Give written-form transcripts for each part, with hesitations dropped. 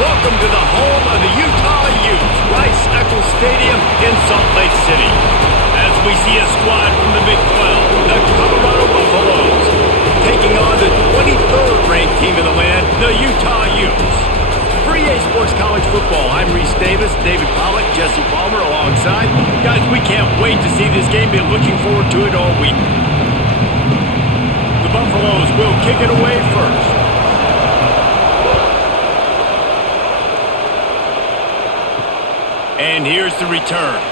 Welcome to the home of the Utah Utes, Rice-Eccles Stadium in Salt Lake City. As we see a squad from the Big 12, the Colorado Buffaloes, taking on the 23rd ranked team in the land, the Utah Utes. For EA Sports College Football, I'm Reese Davis, David Pollack, Jesse Palmer alongside. Guys, we can't wait to see this game. Been looking forward to it all week. The Buffaloes will kick it away first. And here's the return.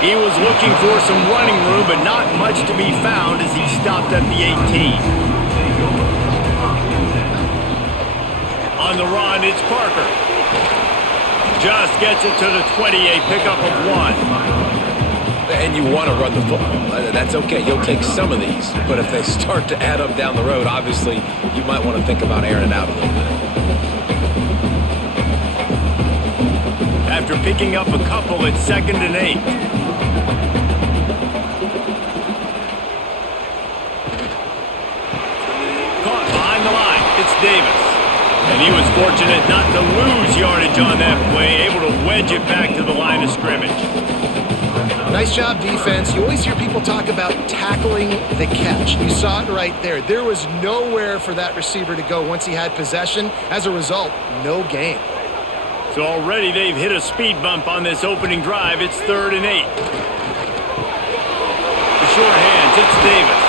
He was looking for some running room, but not much to be found as he stopped at the 18. On the run, it's Parker. Just gets it to the 20, a pickup of 1. And you want to run the football. That's okay. You'll take some of these. But if they start to add up down the road, obviously, you might want to think about airing it out a little bit. After picking up a couple, it's 2nd and 8. Caught behind the line. It's Davis. And he was fortunate not to lose yardage on that play, able to wedge it back to the line of scrimmage. Nice job, defense. You always hear people talk about tackling the catch. You saw it right there. There was nowhere for that receiver to go once he had possession. As a result, no gain. So already they've hit a speed bump on this opening drive. It's 3rd and 8. The short hands, it's Davis.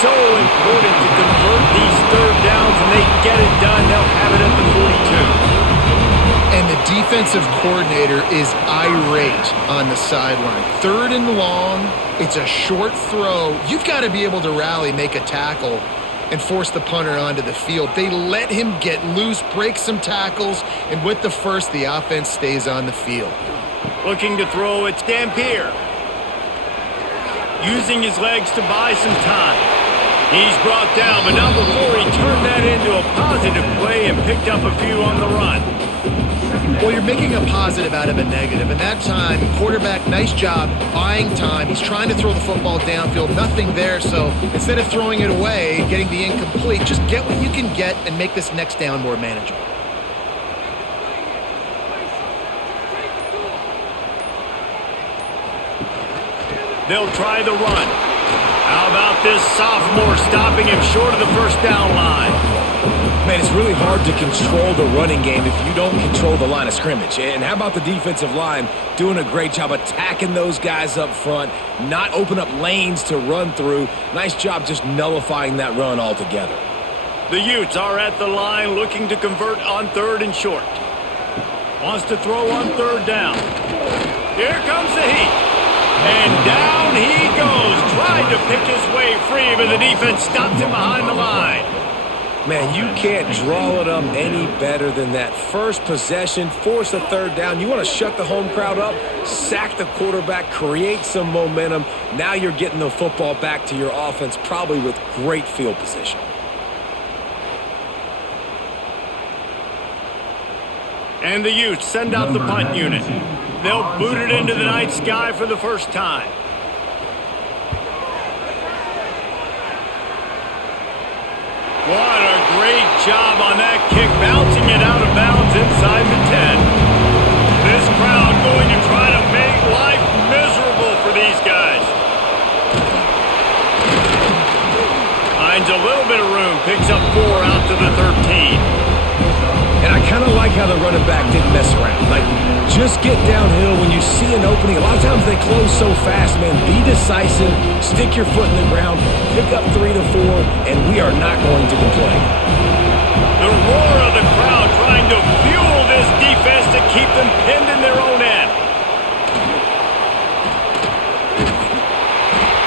So important to convert these third downs, and they get it done. They'll have it at the 42. And the defensive coordinator is irate on the sideline. 3rd and long, it's a short throw. You've got to be able to rally, make a tackle, and force the punter onto the field. They let him get loose, break some tackles, and with the first, the offense stays on the field. Looking to throw, it's Dampier. Using his legs to buy some time. He's brought down, but not before he turned that into a positive play and picked up a few on the run. Well, you're making a positive out of a negative, and that time, quarterback, nice job buying time. He's trying to throw the football downfield, nothing there, so instead of throwing it away, getting the incomplete, just get what you can get and make this next down more manageable. They'll try the run. How about this sophomore stopping him short of the first down line? Man, it's really hard to control the running game if you don't control the line of scrimmage. And how about the defensive line doing a great job attacking those guys up front, not open up lanes to run through. Nice job just nullifying that run altogether. The Utes are at the line looking to convert on 3rd and short. Wants to throw on 3rd down. Here comes the heat. And down he goes. Tried to pick his way free, but the defense stopped him behind the line. Man, you can't draw it up any better than that. First possession, force a 3rd down. You want to shut the home crowd up, sack the quarterback, create some momentum. Now you're getting the football back to your offense, probably with great field position. And the Utes send out the punt unit. They'll boot it into the night sky for the first time. What a great job on that kick, bouncing it out of bounds inside the 10. This crowd going to try to make life miserable for these guys. Finds a little bit of room, picks up 4 out to the 13. And I kind of like how the running back didn't mess around. Like, just get downhill when you see an opening. A lot of times they close so fast, man. Be decisive, stick your foot in the ground, pick up 3 to 4, and we are not going to complain. The roar of the crowd trying to fuel this defense to keep them pinned in their own end.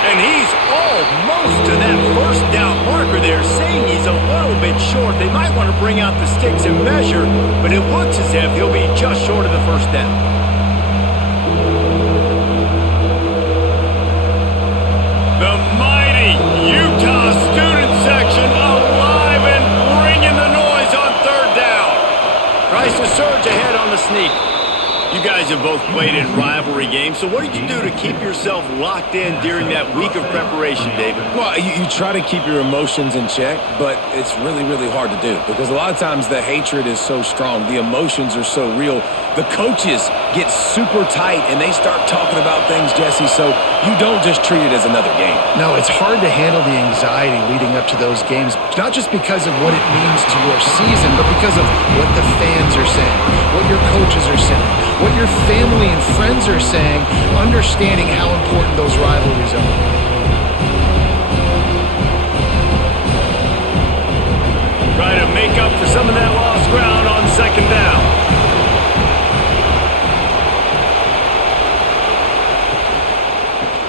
And he's almost to that first down marker there, saying he's a little bit short. They might want to bring out the sticks and measure, but it looks as if he'll be just short of the first down. The mighty Utah student section alive and bringing the noise on 3rd down. Tries to surge ahead on the sneak. You guys have both played in rivalry games, so what did you do to keep yourself locked in during that week of preparation, David? Well, you try to keep your emotions in check, but it's really, really hard to do because a lot of times the hatred is so strong. The emotions are so real. The coaches get super tight, and they start talking about things, Jesse, so you don't just treat it as another game. No, it's hard to handle the anxiety leading up to those games, not just because of what it means to your season, but because of what the fans are saying, what your coaches are saying, what your family and friends are saying, understanding how important those rivalries are. Try to make up for some of that lost ground on second down.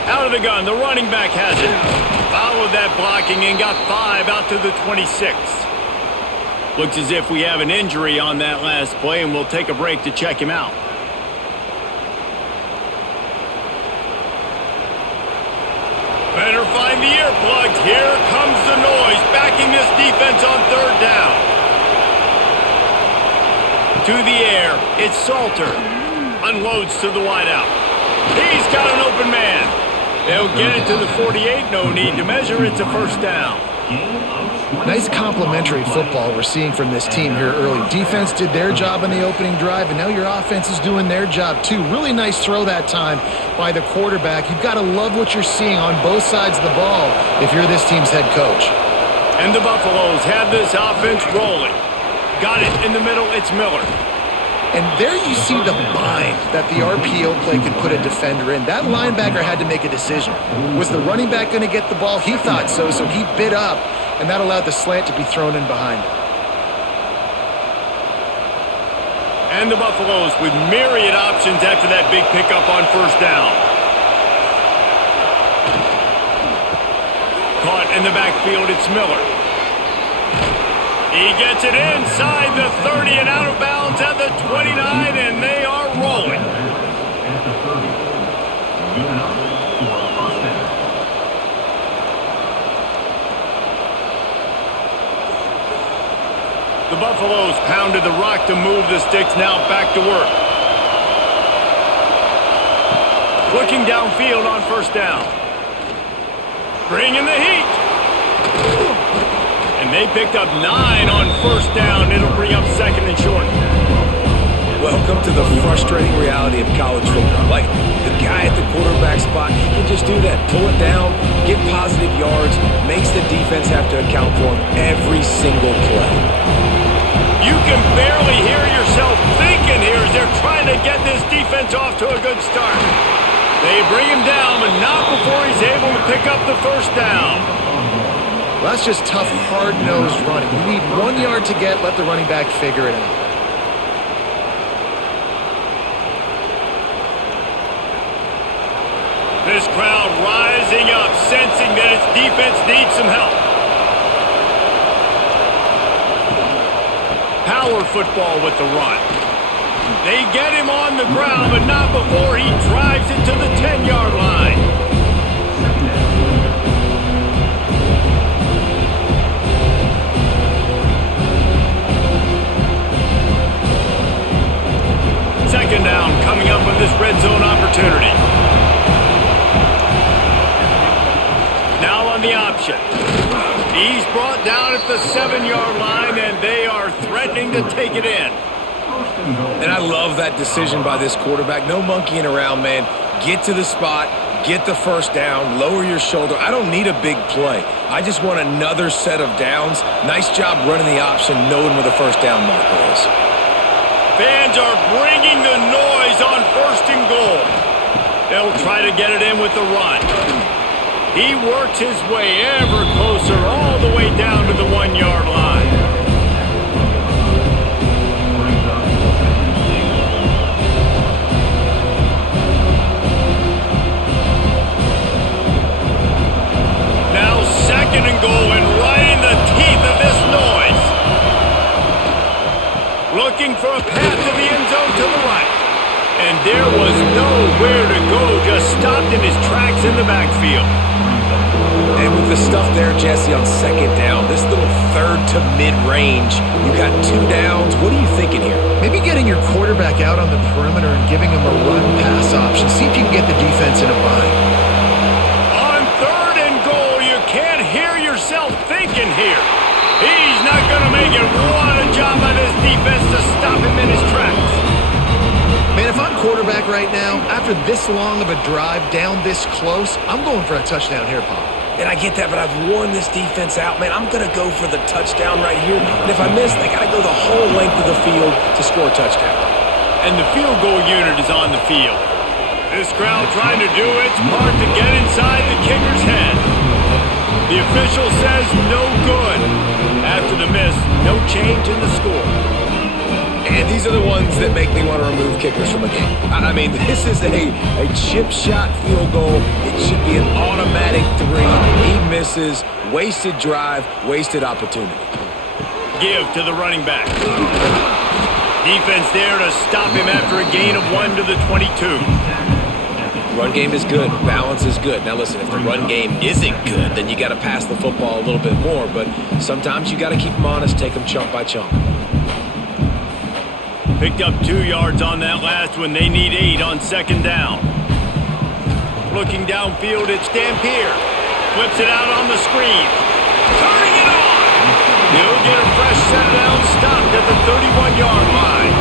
Out of the gun, the running back has it. Followed that blocking and got 5 out to the 26. Looks as if we have an injury on that last play, and we'll take a break to check him out. Better find the earplugs. Here comes the noise, backing this defense on third down. To the air, it's Salter. Unloads to the wideout. He's got an open man. They'll get it to the 48. No need to measure. It's a first down. Nice complementary football we're seeing from this team here early. Defense did their job on the opening drive, and now your offense is doing their job too. Really nice throw that time by the quarterback. You've got to love what you're seeing on both sides of the ball if you're this team's head coach. And the Buffaloes have this offense rolling. Got it in the middle. It's Miller. And there you see the bind that the RPO play can put a defender in. That linebacker had to make a decision. Was the running back going to get the ball? He thought so, so he bit up, and that allowed the slant to be thrown in behind. And the Buffaloes with myriad options after that big pickup on first down. Caught in the backfield, it's Miller. He gets it inside the 30 and out of bounds at the 29, and they are rolling. The Buffaloes pounded the rock to move the sticks, now back to work. Looking downfield on first down. Bringing the heat. And they picked up 9 on first down. It'll bring up second and short. Welcome to the frustrating reality of college football. Like, the guy at the quarterback spot, he can just do that. Pull it down, get positive yards, makes the defense have to account for him every single play. You can barely hear yourself thinking here as they're trying to get this defense off to a good start. They bring him down, but not before he's able to pick up the first down. Well, that's just tough, hard-nosed running. You need 1 yard to get, let the running back figure it out. This crowd rising up, sensing that its defense needs some help. Power football with the run. They get him on the ground, but not before he drives it to the 10-yard line. Second down coming up with this red zone opportunity. Now on the option. He's brought down at the 7-yard line, and they are threatening to take it in. And I love that decision by this quarterback. No monkeying around, man. Get to the spot, get the first down, lower your shoulder. I don't need a big play. I just want another set of downs. Nice job running the option, knowing where the first down marker is. Fans are bringing the noise on first and goal. They'll try to get it in with the run. He works his way ever closer all the way down to the 1-yard line. Now second and goal, and right in the teeth of this noise. Looking for a path to the end zone to the right. And there was nowhere to go, just stopped in his tracks in the backfield. And with the stuff there, Jesse, on second down, this little third to mid-range, you got 2 downs. What are you thinking here? Maybe getting your quarterback out on the perimeter and giving him a run-pass option. See if you can get the defense in a bind. On third and goal, you can't hear yourself thinking here. He's not going to make it. What a job by this defense to stop him in his tracks. Man, if I'm quarterback right now, after this long of a drive down this close, I'm going for a touchdown here, Paul. And I get that, but I've worn this defense out, man. I'm going to go for the touchdown right here. And if I miss, they got to go the whole length of the field to score a touchdown. And the field goal unit is on the field. This crowd trying to do its part to get inside the kicker's head. The official says no good. After the miss, no change in the score. And these are the ones that make me want to remove kickers from a game. I mean, this is a chip shot field goal. It should be an automatic 3. He misses. Wasted drive, wasted opportunity. Give to the running back. Defense there to stop him after a gain of 1 to the 22. Run game is good. Balance is good. Now listen, if the run game isn't good, then you got to pass the football a little bit more. But sometimes you got to keep them honest, take them chunk by chunk. Picked up 2 yards on that last one. They need 8 on second down. Looking downfield, it's Dampier. Flips it out on the screen. Turning it on. He'll get a fresh set down, stopped at the 31-yard line.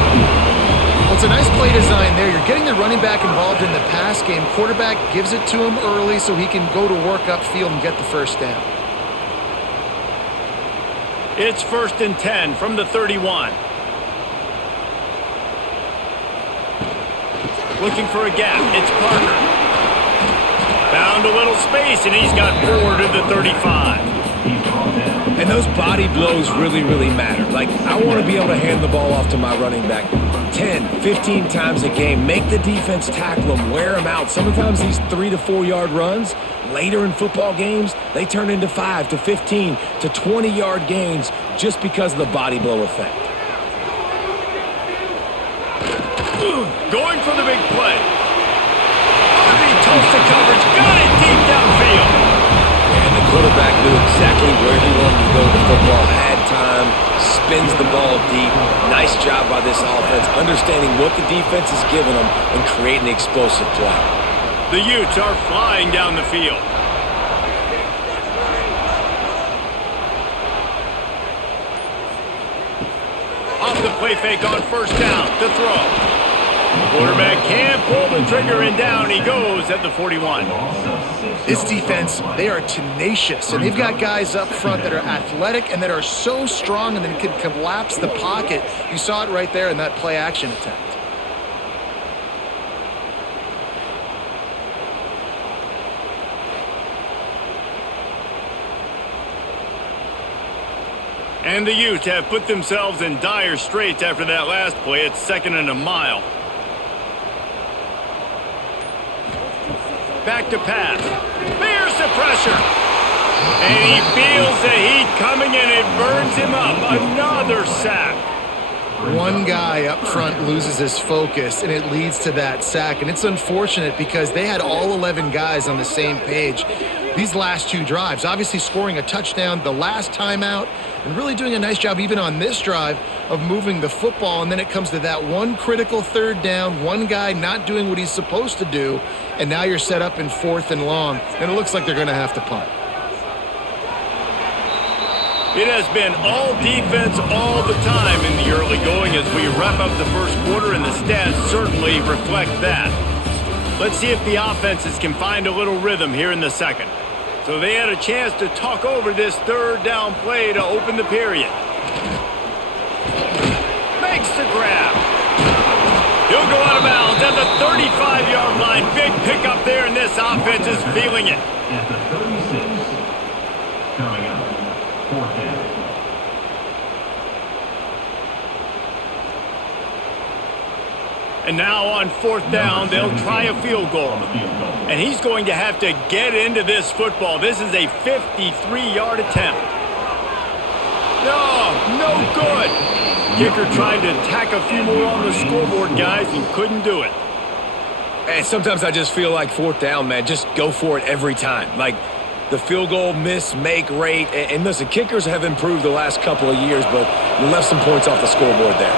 Well, it's a nice play design there. You're getting the running back involved in the pass game. Quarterback gives it to him early so he can go to work upfield and get the first down. It's 1st and 10 from the 31. Looking for a gap. It's Parker. Found a little space, and he's got 4 to the 35. And those body blows really, really matter. Like, I want to be able to hand the ball off to my running back 10, 15 times a game. Make the defense tackle them, wear them out. Sometimes these 3 to 4 yard runs, later in football games, they turn into 5 to 15 to 20 yard gains just because of the body blow effect. Going for the big play. Harvey toasted coverage, got it deep downfield. And the quarterback knew exactly where he wanted to go with the football, had time, spins the ball deep. Nice job by this offense, understanding what the defense is giving them and creating an explosive play. The Utes are flying down the field. Off the play fake on first down to throw. Quarterback can't pull the trigger, and down he goes at the 41. This defense, they are tenacious, and they've got guys up front that are athletic and that are so strong and then can collapse the pocket. You saw it right there in that play action attempt. And the Utes have put themselves in dire straits after that last play. It's 2nd and a mile. Back to pass. Bears the pressure. And he feels the heat coming, and it burns him up. Another sack. One guy up front loses his focus, and it leads to that sack. And it's unfortunate because they had all 11 guys on the same page these last 2 drives. Obviously scoring a touchdown the last time out and really doing a nice job even on this drive of moving the football. And then it comes to that one critical 3rd down, one guy not doing what he's supposed to do, and now you're set up in 4th and long, and it looks like they're going to have to punt. It has been all defense all the time in the early going as we wrap up the first quarter, and the stats certainly reflect that. Let's see if the offenses can find a little rhythm here in the second. So they had a chance to talk over this 3rd down play to open the period. Makes the grab. He'll go out of bounds at the 35-yard line. Big pickup there, and this offense is feeling it. At the 36, coming up, 4th down. And now on 4th down, they'll try a field goal. And he's going to have to get into this football. This is a 53-yard attempt. No good. Kicker tried to tack a few more on the scoreboard, guys, and couldn't do it. And sometimes I just feel like 4th down, man, just go for it every time. Like, the field goal miss-make rate. And listen, kickers have improved the last couple of years, but you left some points off the scoreboard there.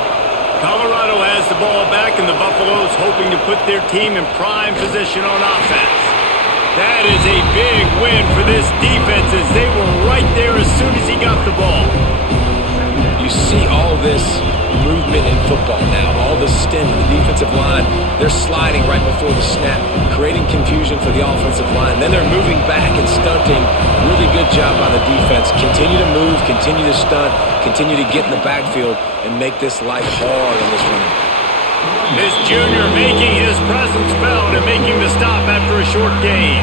Colorado has the ball back, and the Buffaloes hoping to put their team in prime position on offense. That is a big win for this defense as they were right there as soon as he got the ball. You see all this movement in football now, all the stint in the defensive line. They're sliding right before the snap, creating confusion for the offensive line. Then they're moving back and stunting. Really good job by the defense. Continue to move, continue to stunt, continue to get in the backfield and make this life hard on this running back. This junior making his presence felt and making the stop after a short gain.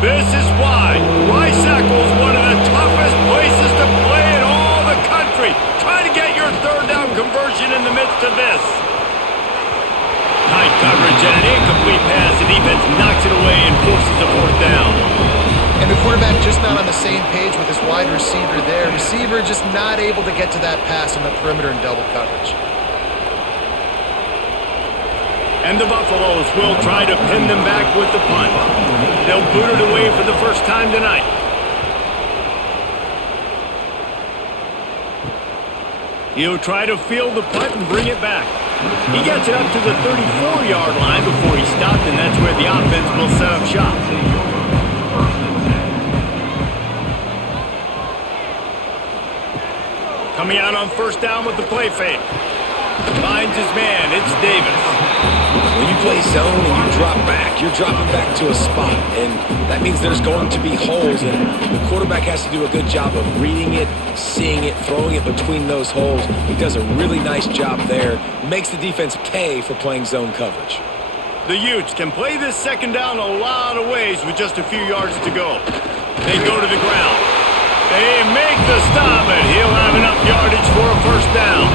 This is why Rice-Eccles, one of the toughest places to play in all the country. Try to get your third down conversion in the midst of this. Tight coverage and an incomplete pass. The defense knocks it away and forces a fourth down. And the quarterback just not on the same page with his wide receiver there. Receiver just not able to get to that pass on the perimeter in double coverage. And the Buffaloes will try to pin them back with the punt. They'll boot it away for the first time tonight. He'll try to field the punt and bring it back. He gets it up to the 34-yard line before he stopped, and that's where the offense will set up shop. Coming out on first down with the play fake. Finds his man. It's Davis. When you play zone and you drop back, you're dropping back to a spot, and that means there's going to be holes, and the quarterback has to do a good job of reading it, seeing it, throwing it between those holes. He does a really nice job there. Makes the defense pay for playing zone coverage. The Utes can play this second down a lot of ways with just a few yards to go. They go to the ground. They make the stop, and he'll have enough yardage for a first down.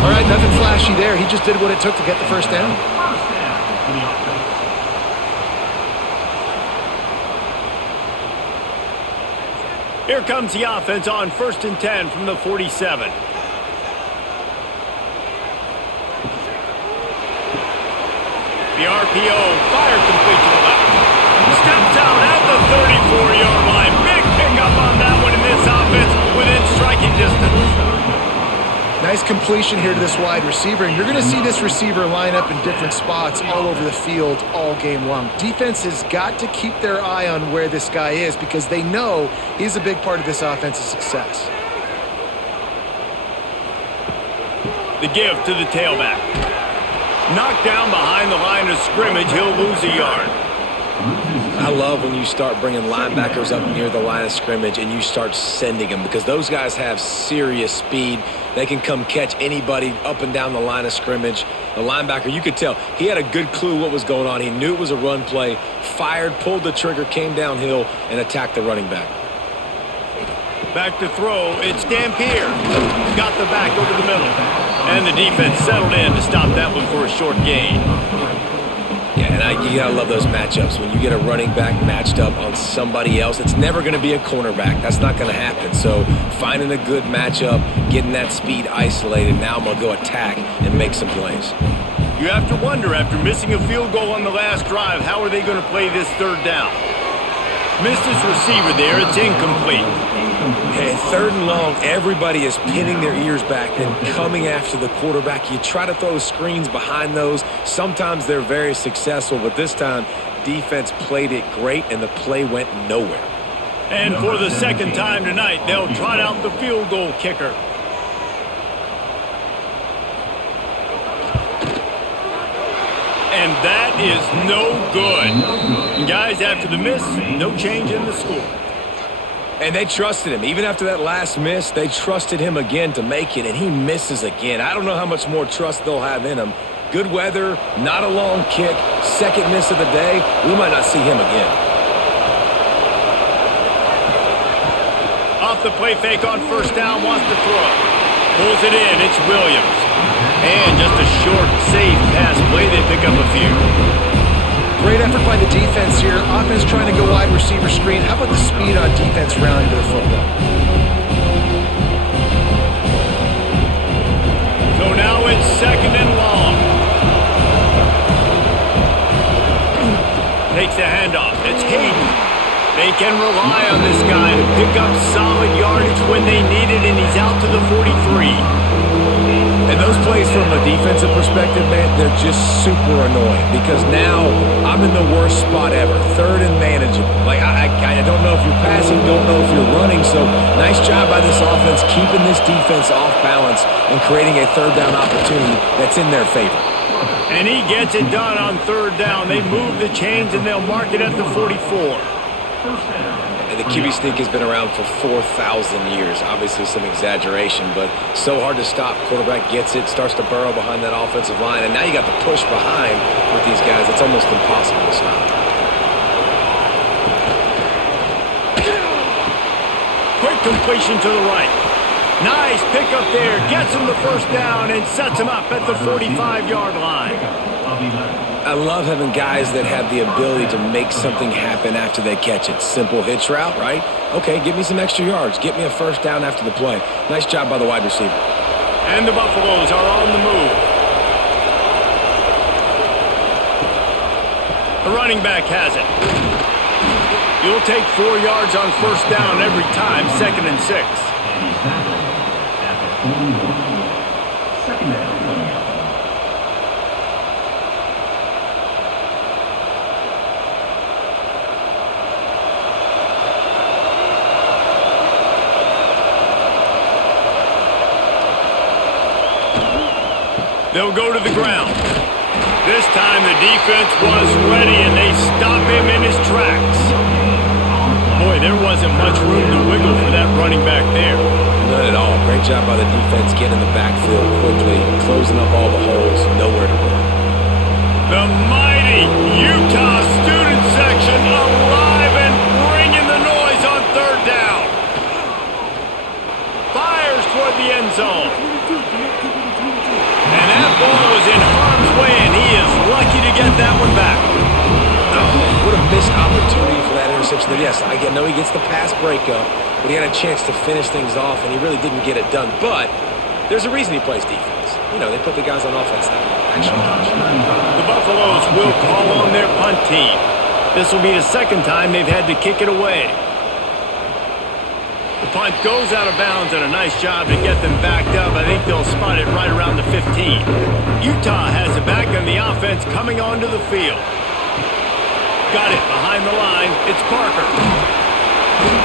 All right, nothing flashy there. He just did what it took to get the first down. Here comes the offense on 1st and 10 from the 47. The RPO fired complete to the left. Steps out at the 34-yard line. Big pickup on that one in this offense within striking distance. Nice completion here to this wide receiver, and you're going to see this receiver line up in different spots all over the field all game long. Defense has got to keep their eye on where this guy is because they know he's a big part of this offense's success. The give to the tailback. Knocked down behind the line of scrimmage, he'll lose a yard. I love when you start bringing linebackers up near the line of scrimmage and you start sending them because those guys have serious speed. They can come catch anybody up and down the line of scrimmage. The linebacker, you could tell, he had a good clue what was going on. He knew it was a run play, fired, pulled the trigger, came downhill, and attacked the running back. Back to throw, it's Dampier. Got the back over the middle. And the defense settled in to stop that one for a short gain. Yeah, and you gotta love those matchups. When you get a running back matched up on somebody else, it's never gonna be a cornerback. That's not gonna happen. So finding a good matchup, getting that speed isolated, now I'm gonna go attack and make some plays. You have to wonder, after missing a field goal on the last drive, how are they gonna play this third down? Missed his receiver there, it's incomplete. Hey, 3rd and long, everybody is pinning their ears back and coming after the quarterback. You try to throw screens behind those. Sometimes they're very successful, but this time, defense played it great, and the play went nowhere. And for the second time tonight, they'll trot out the field goal kicker. And that is no good. And guys, after the miss, no change in the score. And they trusted him. Even after that last miss, they trusted him again to make it, and he misses again. I don't know how much more trust they'll have in him. Good weather, not a long kick, second miss of the day. We might not see him again. Off the play fake on first down, wants to throw. Pulls it in, it's Williams. And just a short, safe pass play, they pick up a few. Great effort by the defense here. Offense trying to go wide receiver screen. How about the speed on defense rounding to the football? it's second and long. Takes the handoff. It's Hayden. They can rely on this guy to pick up solid yardage when they need it, and he's out to the 43. And those plays from a defensive perspective, man, they're just super annoying because now I'm in the worst spot ever, third and manageable. Like, I don't know if you're passing, don't know if you're running, so nice job by this offense keeping this defense off balance and creating a third down opportunity that's in their favor. And he gets it done on third down. They move the chains, and they'll mark it at the 44. And the QB sneak has been around for 4,000 years. Obviously some exaggeration, but so hard to stop. Quarterback gets it, starts to burrow behind that offensive line, and now you got the push behind with these guys. It's almost impossible to stop. Quick completion to the right. Nice pickup there. Gets him the first down and sets him up at the 45-yard line. I love having guys that have the ability to make something happen after they catch it. Simple hitch route, right? Okay, give me some extra yards. Get me a first down after the play. Nice job by the wide receiver. And the Buffaloes are on the move. The running back has it. You'll take 4 yards on first down every time, second and 6. And he's tackled at the 41. Second down coming up. They'll go to the ground. This time the defense was ready, and they stop him in his tracks. Boy, there wasn't much room to wiggle for that running back there. None at all. Great job by the defense getting in the backfield quickly, closing up all the holes, nowhere to run. The mighty Utah student section alive and bringing the noise on third down. Fires toward the end zone. And that ball is in harm's way, and he is lucky to get that one back. Oh, what a missed opportunity for that interception. Yes, I know he gets the pass breakup, but he had a chance to finish things off, and he really didn't get it done. But there's a reason he plays defense. You know, they put the guys on offense that actually coach. The Buffaloes will call on their punt team. This will be the second time they've had to kick it away. The punt goes out of bounds, and a nice job to get them backed up. I think they'll spot it right around the 15. Utah has it back on the offense coming onto the field. Got it behind the line. It's Parker.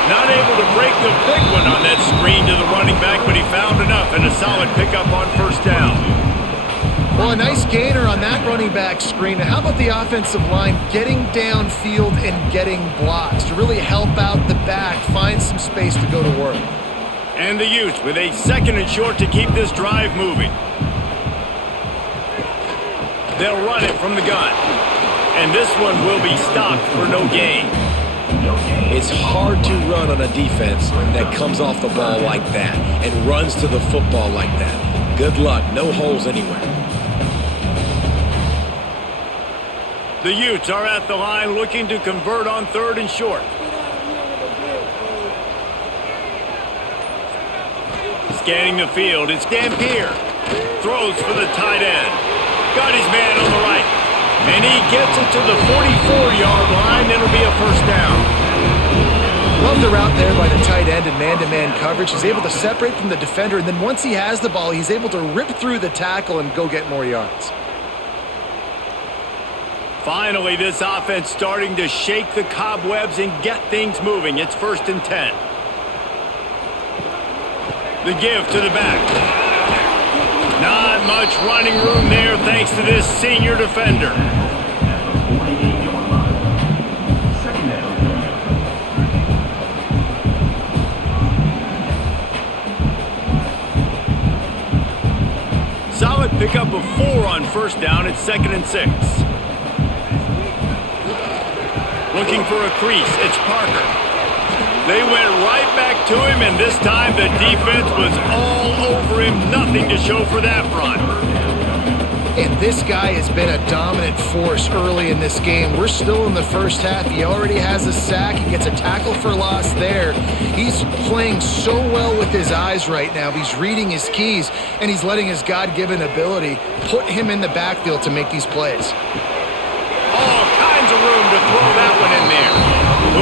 Not able to break the big one on that screen to the running back, but he found enough and a solid pickup on first down. Well, a nice gainer on that running back screen. Now, how about the offensive line getting downfield and getting blocks to really help out the back, find some space to go to work? And the Utes with a second and short to keep this drive moving. They'll run it from the gun. And this one will be stopped for no gain. It's hard to run on a defense that comes off the ball like that and runs to the football like that. Good luck. No holes anywhere. The Utes are at the line looking to convert on third and short. Scanning the field, it's Dampier. Throws for the tight end. Got his man on the right. And he gets it to the 44-yard line. It'll be a first down. Love the route there by the tight end in man-to-man coverage. He's able to separate from the defender, and then once he has the ball, he's able to rip through the tackle and go get more yards. Finally, this offense starting to shake the cobwebs and get things moving. It's 1st and 10. The give to the back. Not much running room there thanks to this senior defender. Solid pickup of 4 on first down. It's 2nd and 6. Looking for a crease. It's Parker. They went right back to him, and this time the defense was all over him. Nothing to show for that run. And this guy has been a dominant force early in this game. We're still in the first half. He already has a sack. He gets a tackle for loss there. He's playing so well with his eyes right now. He's reading his keys, and he's letting his God-given ability put him in the backfield to make these plays. All kinds of room to throw that one in there.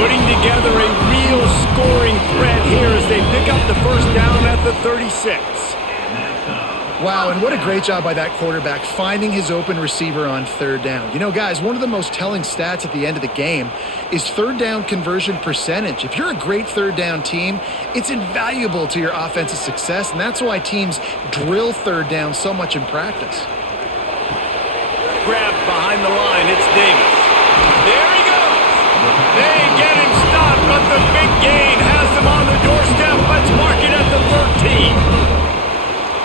Putting together a real scoring threat here as they pick up the first down at the 36. Wow, and what a great job by that quarterback finding his open receiver on third down. You know, guys, one of the most telling stats at the end of the game is third down conversion percentage. If you're a great third down team, it's invaluable to your offensive success, and that's why teams drill third down so much in practice. Grab behind the line, it's Davis. There he goes. They get him stopped, but the big gain has them on the doorstep. Let's mark it at the 13.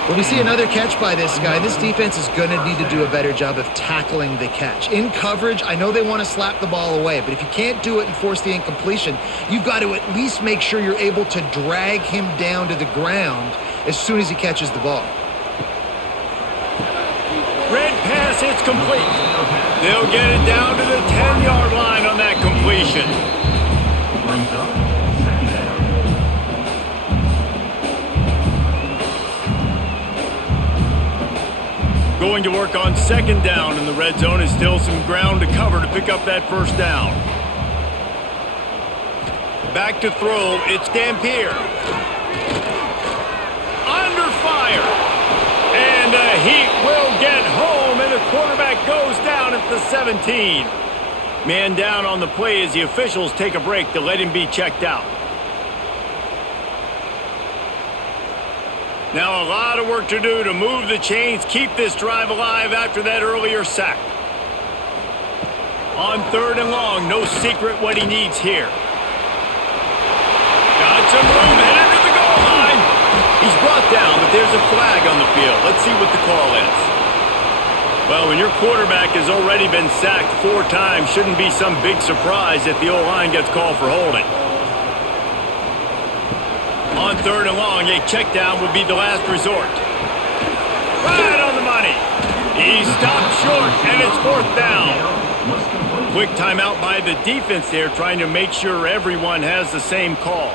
Well, we see another catch by this guy. This defense is going to need to do a better job of tackling the catch. In coverage, I know they want to slap the ball away, but if you can't do it and force the incompletion, you've got to at least make sure you're able to drag him down to the ground as soon as he catches the ball. Red pass, it's complete. They'll get it down to the 10-yard line on that completion. Brings up second down. Going to work on second down in the red zone is still some ground to cover to pick up that first down. Back to throw, it's Dampier. Under fire. And he will get home, and the quarterback goes down at the 17. Man down on the play as the officials take a break to let him be checked out. Now a lot of work to do to move the chains, keep this drive alive after that earlier sack. On third and long, no secret what he needs here. Got some room, headed to the goal line. He's brought down, but there's a flag on the field. Let's see what the call is. Well, when your quarterback has already been sacked 4 times, shouldn't be some big surprise if the O-line gets called for holding. On third and long, a check down would be the last resort. Right on the money. He stopped short, and it's fourth down. Quick timeout by the defense there, trying to make sure everyone has the same call.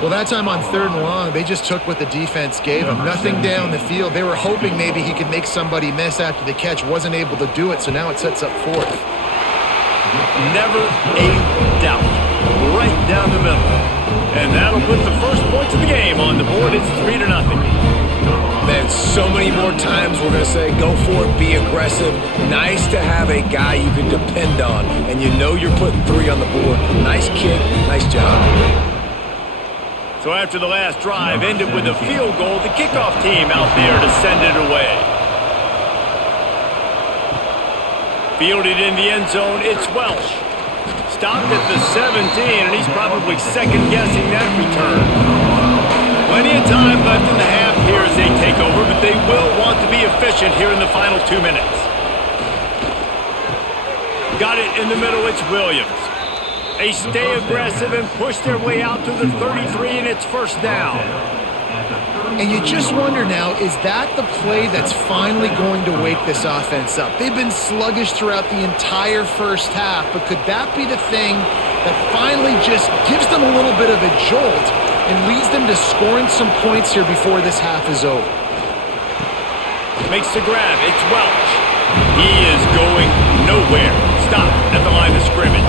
Well, that time on third and long, they just took what the defense gave them. Nothing down the field. They were hoping maybe he could make somebody miss after the catch. Wasn't able to do it, so now it sets up fourth. Never a doubt. Right down the middle. And that'll put the first points of the game on the board. It's 3-0. Man, so many more times we're going to say, go for it, be aggressive. Nice to have a guy you can depend on, and you know you're putting 3 on the board. Nice kick, nice job. So after the last drive ended with a field goal, the kickoff team out there to send it away. Fielded in the end zone, it's Welsh. Stopped at the 17, and he's probably second-guessing that return. Plenty of time left in the half here as they take over, but they will want to be efficient here in the final 2 minutes. Got it in the middle, it's Williams. They stay aggressive and push their way out to the 33, and it's first down. And you just wonder now, is that the play that's finally going to wake this offense up? They've been sluggish throughout the entire first half, but could that be the thing that finally just gives them a little bit of a jolt and leads them to scoring some points here before this half is over? Makes the grab, it's Welch. He is going nowhere. Stop at the line of scrimmage.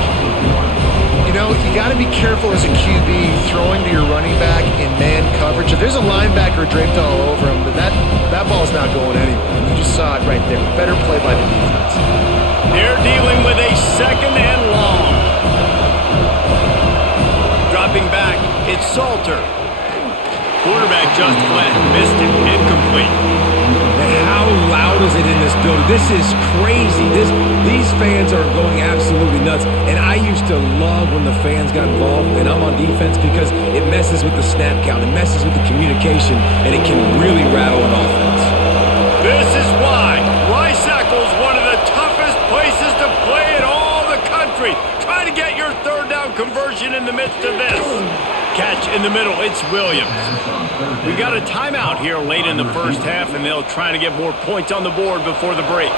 You know, you got to be careful as a QB throwing to your running back in man coverage. If there's a linebacker draped all over him, that ball's not going anywhere. You just saw it right there. Better play by the defense. They're dealing with a second and long. Dropping back, it's Salter. Quarterback just flat, missed it, incomplete. How loud is it in this building? This is crazy. These fans are going absolutely nuts. And I used to love when the fans got involved, and I'm on defense, because it messes with the snap count, it messes with the communication, and it can really rattle an offense. This is why Rice-Eccles, one of the toughest places to play in all the country. Try to get your third down conversion in the midst of this. catch in the middle. It's Williams. We've got a timeout here late in the first half, and they'll try to get more points on the board before the break.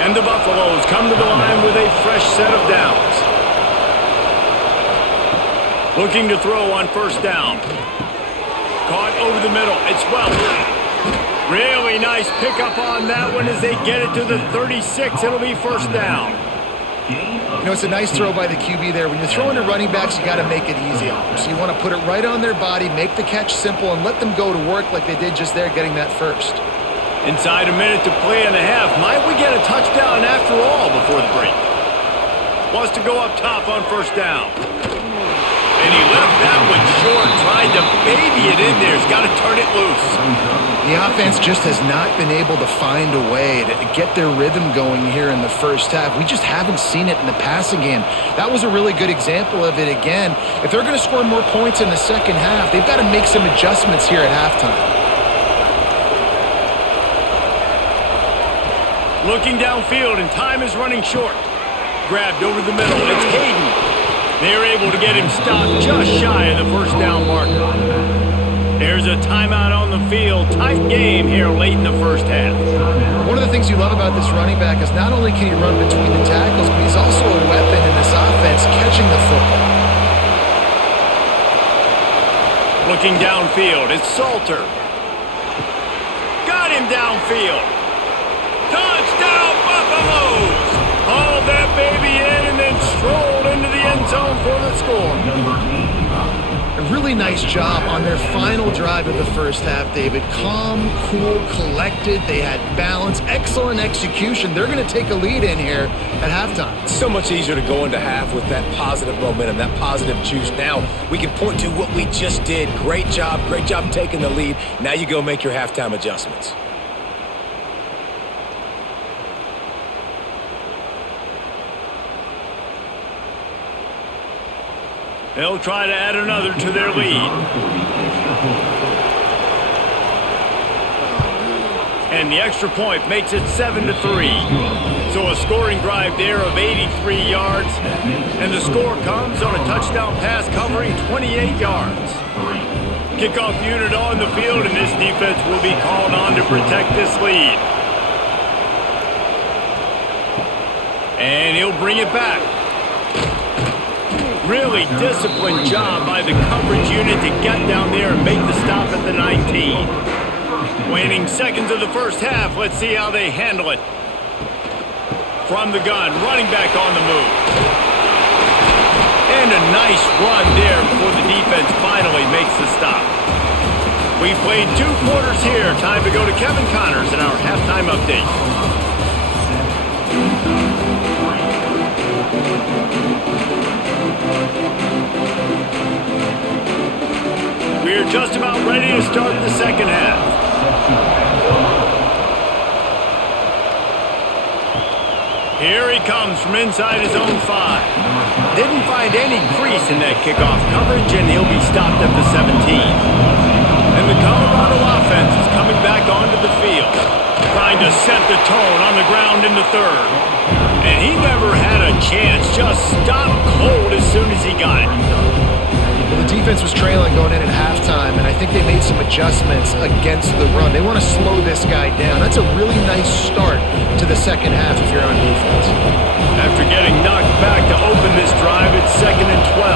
And the Buffaloes come to the line with a fresh set of downs. Looking to throw on first down. Caught over the middle. It's Welch. Really nice pickup on that one as they get it to the 36. It'll be first down. You know, it's a nice throw by the QB there. When you're throwing to running backs, you got to make it easy on them. So you want to put it right on their body, make the catch simple, and let them go to work like they did just there, getting that first. Inside a minute to play and a half. Might we get a touchdown after all before the break? Wants to go up top on first down. And he left that one short, tried to baby it in there. He's got to turn it loose. The offense just has not been able to find a way to get their rhythm going here in the first half. We just haven't seen it in the passing game. That was a really good example of it again. If they're going to score more points in the second half, they've got to make some adjustments here at halftime. Looking downfield, and time is running short. Grabbed over the middle. It's Hayden. They're able to get him stopped just shy of the first down marker. There's a timeout on the field. Tight game here late in the first half. One of the things you love about this running back is not only can he run between the tackles, but he's also a weapon in this offense catching the football. Looking downfield, it's Salter. Got him downfield. Touchdown, Buffaloes! Hauled that baby in and then strolled into the end zone for the score. A really nice job on their final drive of the first half, David. Calm, cool, collected. They had balance, excellent execution. They're going to take a lead in here at halftime. It's so much easier to go into half with that positive momentum, that positive juice. Now we can point to what we just did. Great job taking the lead. Now you go make your halftime adjustments. They'll try to add another to their lead. And the extra point makes it 7-3. So a scoring drive there of 83 yards. And the score comes on a touchdown pass covering 28 yards. Kickoff unit on the field, and this defense will be called on to protect this lead. And he'll bring it back. Really disciplined job by the coverage unit to get down there and make the stop at the 19. Waning seconds of the first half. Let's see how they handle it. From the gun, running back on the move. And a nice run there before the defense finally makes the stop. We've played 2 quarters here. Time to go to Kevin Connors in our halftime update. We're just about ready to start the second half. Here he comes from inside his own 5. Didn't find any crease in that kickoff coverage, and he'll be stopped at the 17. And the Colorado offense is coming back onto the field, trying to set the tone on the ground in the third. And he never had a chance, just stopped cold as soon as he got it. Well, the defense was trailing going in at halftime, and I think they made some adjustments against the run. They want to slow this guy down. That's a really nice start to the second half if you're on defense. After getting knocked back to open this drive, it's 2nd and 12.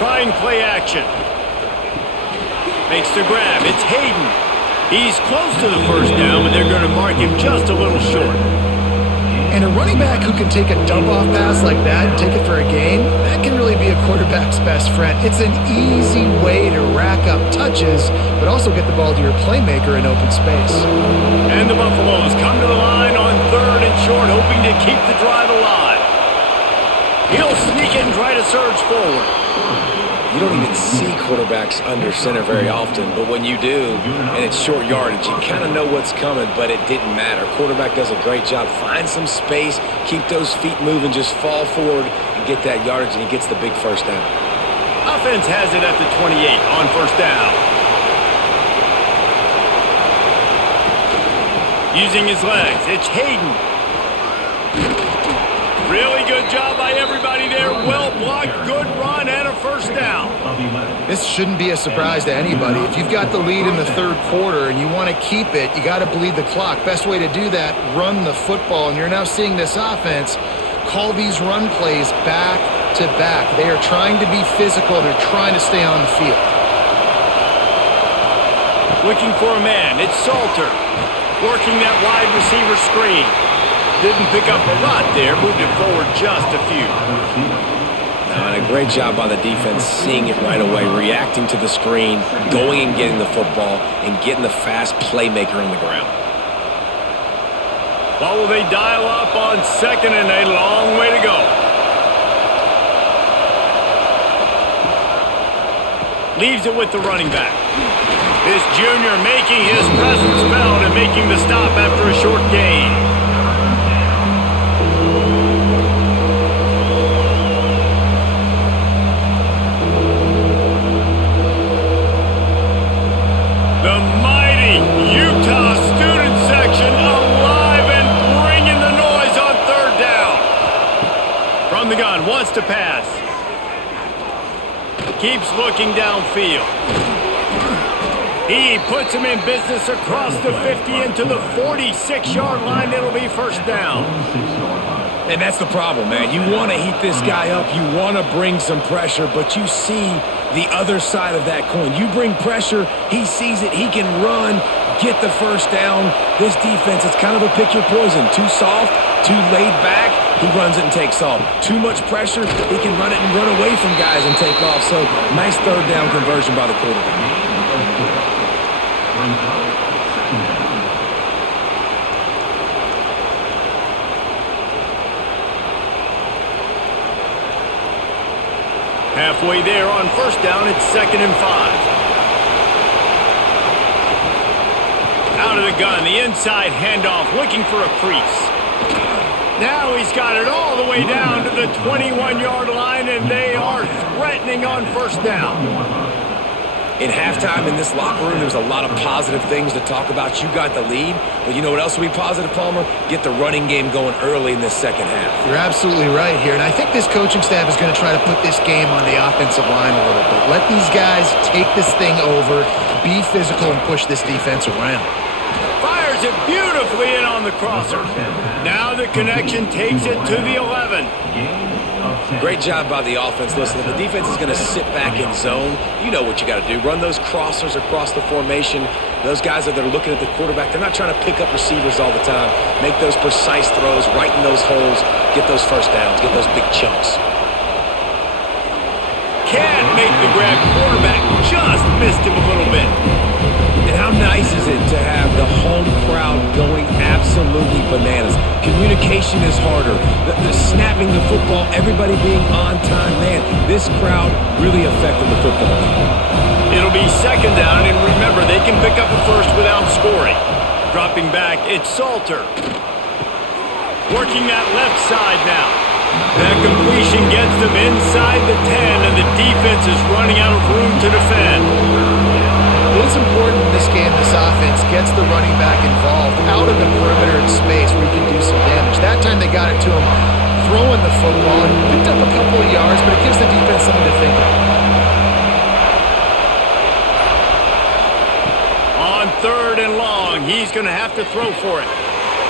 Trying play action. Makes the grab. It's Hayden. He's close to the first down, but they're going to mark him just a little short. And a running back who can take a dump-off pass like that and take it for a gain, that can really be a quarterback's best friend. It's an easy way to rack up touches, but also get the ball to your playmaker in open space. And the Buffaloes come to the line on 3rd and short, hoping to keep the drive alive. He'll sneak it and try to surge forward. You don't even see quarterbacks under center very often, but when you do, and it's short yardage, you kind of know what's coming, but it didn't matter. Quarterback does a great job. Find some space, keep those feet moving, just fall forward and get that yardage, and he gets the big first down. Offense has it at the 28 on first down. Using his legs, it's Hayden. Really good job by everybody there. Well blocked, good run, and a first down. This shouldn't be a surprise to anybody. If you've got the lead in the third quarter and you want to keep it, you got to bleed the clock. Best way to do that, run the football. And you're now seeing this offense call these run plays back to back. They are trying to be physical. They're trying to stay on the field. Looking for a man. It's Salter. Working that wide receiver screen. Didn't pick up a lot there. Moved it forward just a few. And a great job by the defense seeing it right away, reacting to the screen, going and getting the football, and getting the fast playmaker on the ground. Well, will they dial up on second and a long way to go? Leaves it with the running back. This junior making his presence felt and making the stop after a short gain. The mighty Utah student section alive and bringing the noise on third down. From the gun, wants to pass. Keeps looking downfield. He puts him in business across the 50 into the 46-yard line. It'll be first down. And that's the problem, man. You want to heat this guy up. You want to bring some pressure, but you see the other side of that coin. You bring pressure, he sees it, he can run, get the first down. This defense, it's kind of a pick your poison. Too soft, too laid back, he runs it and takes off. Too much pressure, he can run it and run away from guys and take off. So, nice third down conversion by the quarterback. Halfway there on first down, it's 2nd and 5. Out of the gun, the inside handoff, looking for a crease. Now he's got it all the way down to the 21-yard line, and they are threatening on first down. In halftime in this locker room, there's a lot of positive things to talk about. You got the lead, but you know what else will be positive, Palmer? Get the running game going early in this second half. You're absolutely right here, and I think this coaching staff is going to try to put this game on the offensive line a little bit. Let these guys take this thing over, be physical, and push this defense around. Fires it beautifully in on the crosser. Now the connection takes it to the 11. Great job by the offense. Listen, if the defense is going to sit back in zone, you know what you got to do. Run those crossers across the formation. Those guys that are looking at the quarterback, they're not trying to pick up receivers all the time. Make those precise throws, right in those holes, get those first downs, get those big chunks. Can't make the grab. Quarterback just missed him a little bit. And how nice is it to have the home crowd going absolutely bananas? Communication is harder. The snapping the football, everybody being on time. Man, this crowd really affected the football. It'll be 2nd down, and remember, they can pick up a first without scoring. Dropping back, it's Salter. Working that left side now. That completion gets them inside the 10, and the defense is running out of room to defend. What's important in this game, this offense gets the running back involved out of the perimeter in space where he can do some damage. That time they got it to him throwing the football and picked up a couple of yards, but it gives the defense something to think about. On 3rd and long, he's going to have to throw for it.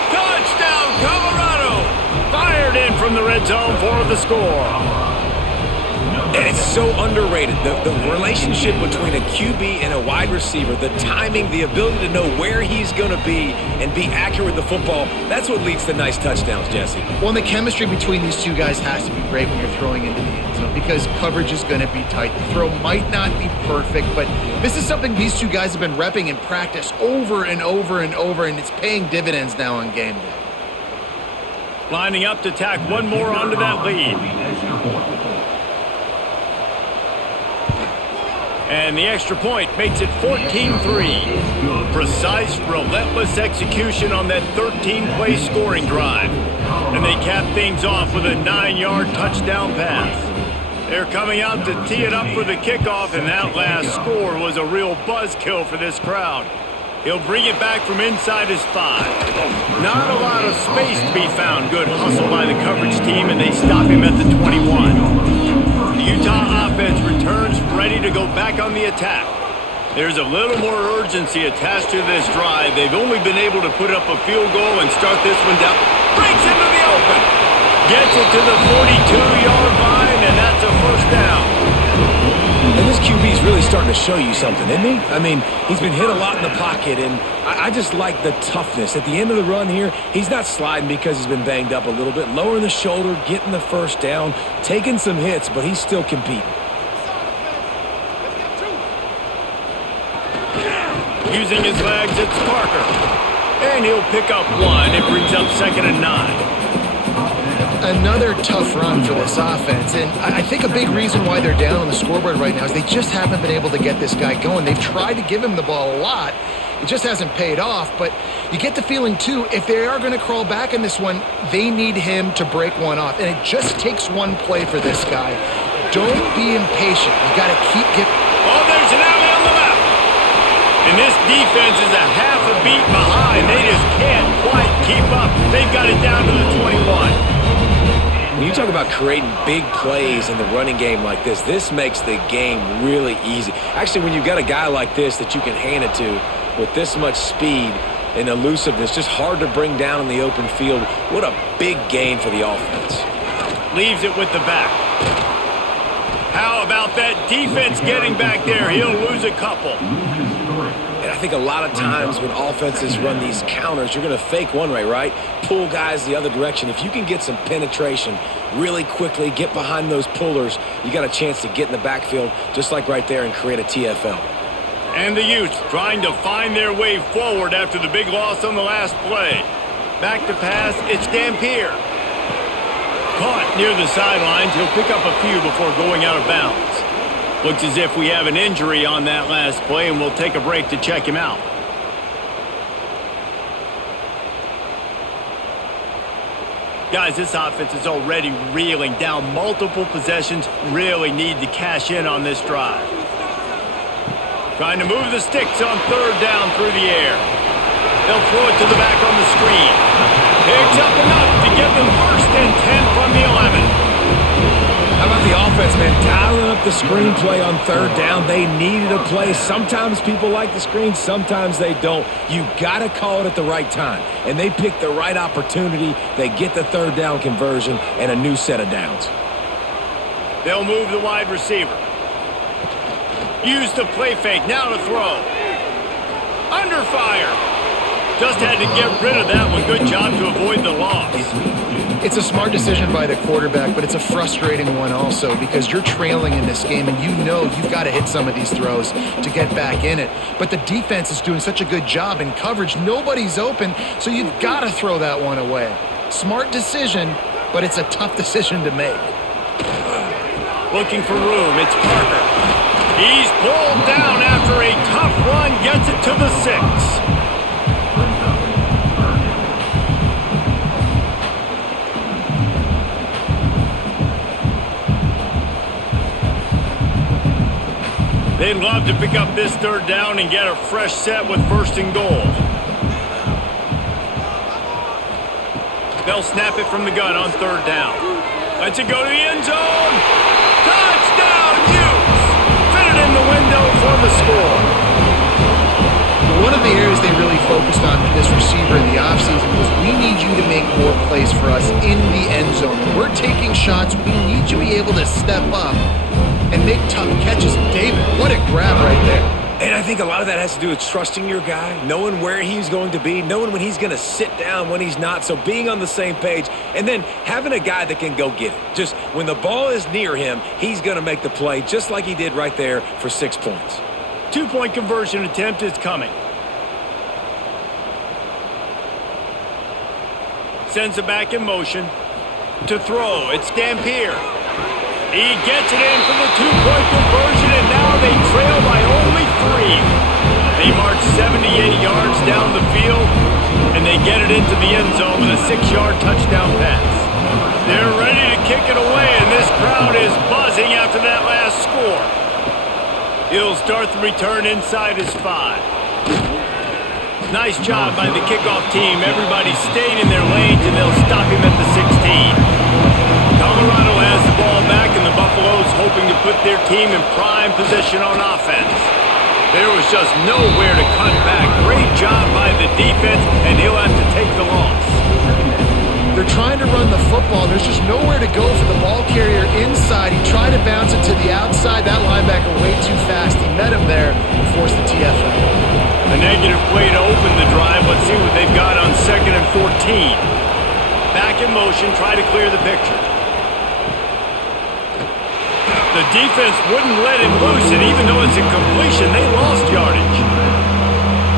Touchdown, Colorado! Fired in from the red zone for the score. And it's so underrated. The relationship between a QB and a wide receiver, the timing, the ability to know where he's going to be and be accurate with the football, that's what leads to nice touchdowns, Jesse. Well, and the chemistry between these two guys has to be great when you're throwing into the end zone because coverage is going to be tight. The throw might not be perfect, but this is something these two guys have been repping in practice over and over and over, and it's paying dividends now on game day. Lining up to tack one more onto that lead. And the extra point makes it 14-3. Precise, relentless execution on that 13-play scoring drive. And they cap things off with a 9-yard touchdown pass. They're coming out to tee it up for the kickoff, and that last score was a real buzzkill for this crowd. He'll bring it back from inside his 5. Not a lot of space to be found. Good hustle by the coverage team, and they stop him at the 21. The Utah offense returns ready to go back on the attack. There's a little more urgency attached to this drive. They've only been able to put up a field goal and start this one down. Breaks into the open. Gets it to the 42-yard line, and that's a first down. And this QB is really starting to show you something, isn't he? I mean, he's been hit a lot in the pocket, and I just like the toughness. At the end of the run here, he's not sliding because he's been banged up a little bit. Lowering the shoulder, getting the first down, taking some hits, but he's still competing. Using his legs, it's Parker. And he'll pick up 1. It brings up 2nd and 9. Another tough run for this offense, and I think a big reason why they're down on the scoreboard right now is they just haven't been able to get this guy going. They've tried to give him the ball a lot. It just hasn't paid off, but you get the feeling, too, if they are going to crawl back in this one, they need him to break one off, and it just takes one play for this guy. Don't be impatient. You got to keep getting... Oh, there's an alley on the left. And this defense is a half a beat behind. They just can't quite keep up. They've got it down to the 21. When you talk about creating big plays in the running game like this makes the game really easy. Actually, when you've got a guy like this that you can hand it to with this much speed and elusiveness, just hard to bring down in the open field, what a big gain for the offense. Leaves it with the back. How about that defense getting back there? He'll lose a couple. And I think a lot of times when offenses run these counters, you're going to fake one way, right? Pull guys the other direction. If you can get some penetration really quickly, get behind those pullers, you got a chance to get in the backfield just like right there and create a TFL. And the Utes trying to find their way forward after the big loss on the last play. Back to pass, it's Dampier. Caught near the sidelines. He'll pick up a few before going out of bounds. Looks as if we have an injury on that last play, and we'll take a break to check him out. Guys, this offense is already reeling down multiple possessions. Really need to cash in on this drive. Trying to move the sticks on 3rd down through the air. They'll throw it to the back on the screen. Picks up enough to get them 1st and 10 from the 11. How about the offense, man? Dialing up the screenplay on 3rd down. They needed a play. Sometimes people like the screen, sometimes they don't. You got to call it at the right time. And they pick the right opportunity. They get the 3rd down conversion and a new set of downs. They'll move the wide receiver. Use the play fake. Now to throw. Under fire. Just had to get rid of that one. Good job to avoid the loss. It's a smart decision by the quarterback, but it's a frustrating one also because you're trailing in this game and you know you've got to hit some of these throws to get back in it. But the defense is doing such a good job in coverage. Nobody's open, so you've got to throw that one away. Smart decision, but it's a tough decision to make. Looking for room. It's Parker. He's pulled down after a tough run. Gets it to the 6. They'd love to pick up this 3rd down and get a fresh set with 1st and goal. They'll snap it from the gun on 3rd down. Lets it go to the end zone. Touchdown, Utes! Fit it in the window for the score. One of the areas they really focused on with this receiver in the offseason was we need you to make more plays for us in the end zone. When we're taking shots, we need you to be able to step up and make tough catches. And David, what a grab right there. And I think a lot of that has to do with trusting your guy, knowing where he's going to be, knowing when he's going to sit down, when he's not, so being on the same page, and then having a guy that can go get it. Just when the ball is near him, he's going to make the play just like he did right there for 6 points. 2-point conversion attempt is coming. Sends it back in motion. To throw, it's Dampier. He gets it in for the 2-point conversion, and now they trail by only 3. They march 78 yards down the field, and they get it into the end zone with a 6-yard touchdown pass. They're ready to kick it away, and this crowd is buzzing after that last score. He'll start the return inside his 5. Nice job by the kickoff team. Everybody stayed in their lanes, and they'll stop him at the 16. Colorado has the ball back, and the Buffaloes hoping to put their team in prime position on offense. There was just nowhere to cut back. Great job by the defense, and he'll have to take the loss. They're trying to run the football. There's just nowhere to go for the ball carrier inside. He tried to bounce it to the outside. That linebacker way too fast. He met him there and forced the TFL. A negative play to open the drive. Let's see what they've got on 2nd and 14. Back in motion, try to clear the picture. The defense wouldn't let him loose, and even though it's a completion, they lost yardage.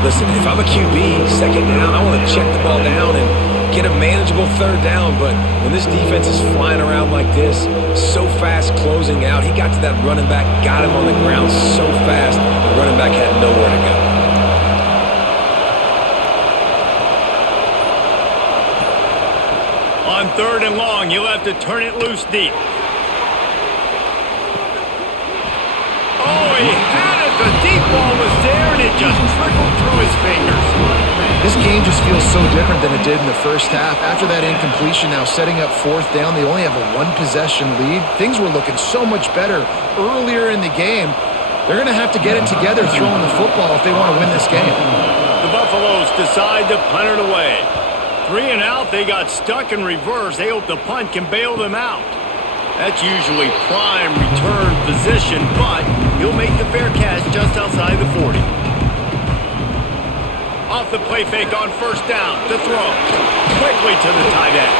Listen, if I'm a QB, 2nd down, I want to check the ball down and get a manageable 3rd down, but when this defense is flying around like this, so fast closing out, he got to that running back, got him on the ground so fast, the running back had nowhere to go. On 3rd and long, you'll have to turn it loose deep. Oh, he had it. The deep ball was there, and it just trickled through his fingers. This game just feels so different than it did in the first half. After that incompletion, now setting up 4th down, they only have a 1-possession lead. Things were looking so much better earlier in the game. They're going to have to get it together throwing the football if they want to win this game. The Buffaloes decide to punt it away. 3 and out, they got stuck in reverse. They hope the punt can bail them out. That's usually prime return position, but he'll make the fair catch just outside the 40. Off the play fake on 1st down to throw. Quickly to the tight end.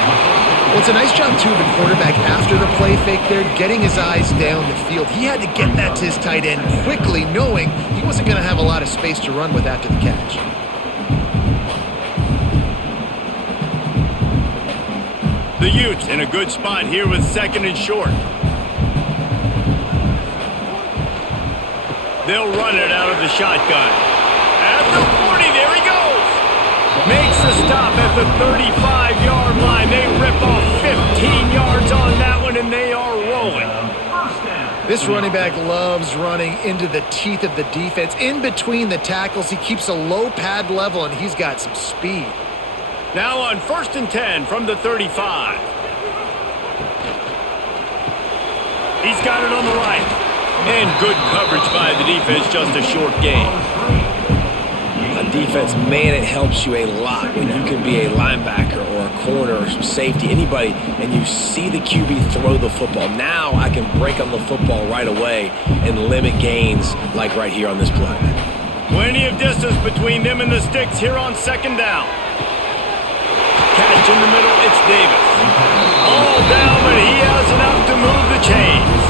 Well, it's a nice job, too, of the quarterback after the play fake there, getting his eyes down the field. He had to get that to his tight end quickly, knowing he wasn't going to have a lot of space to run with after the catch. The Utes in a good spot here with 2nd and short. They'll run it out of the shotgun. At the 40, there he goes. Makes the stop at the 35-yard line. They rip off 15 yards on that one, and they are rolling. This running back loves running into the teeth of the defense. In between the tackles, he keeps a low pad level, and he's got some speed. Now on 1st and 10 from the 35. He's got it on the right. And good coverage by the defense, just a short gain. On defense, man, it helps you a lot when you can be a linebacker or a corner or safety, anybody, and you see the QB throw the football. Now I can break on the football right away and limit gains like right here on this play. Plenty of distance between them and the sticks here on 2nd down. Catch in the middle, it's Davis. All down, but he has enough to move the chains.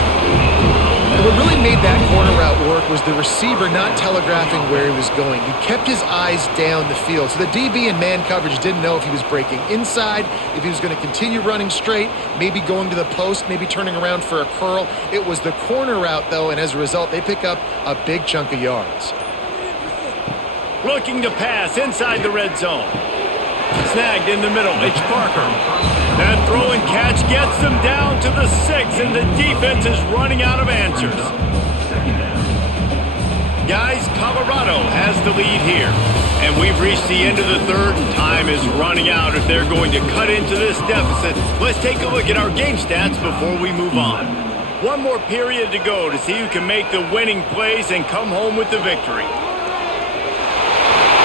And what really made that corner route work was the receiver not telegraphing where he was going. He kept his eyes down the field. So the DB in man coverage didn't know if he was breaking inside, if he was going to continue running straight, maybe going to the post, maybe turning around for a curl. It was the corner route, though, and as a result, they pick up a big chunk of yards. Looking to pass inside the red zone. Snagged in the middle, it's Parker. That throw and catch gets them down to the 6, and the defense is running out of answers. Guys, Colorado has the lead here. And we've reached the end of the 3rd, and time is running out if they're going to cut into this deficit. Let's take a look at our game stats before we move on. One more period to go to see who can make the winning plays and come home with the victory.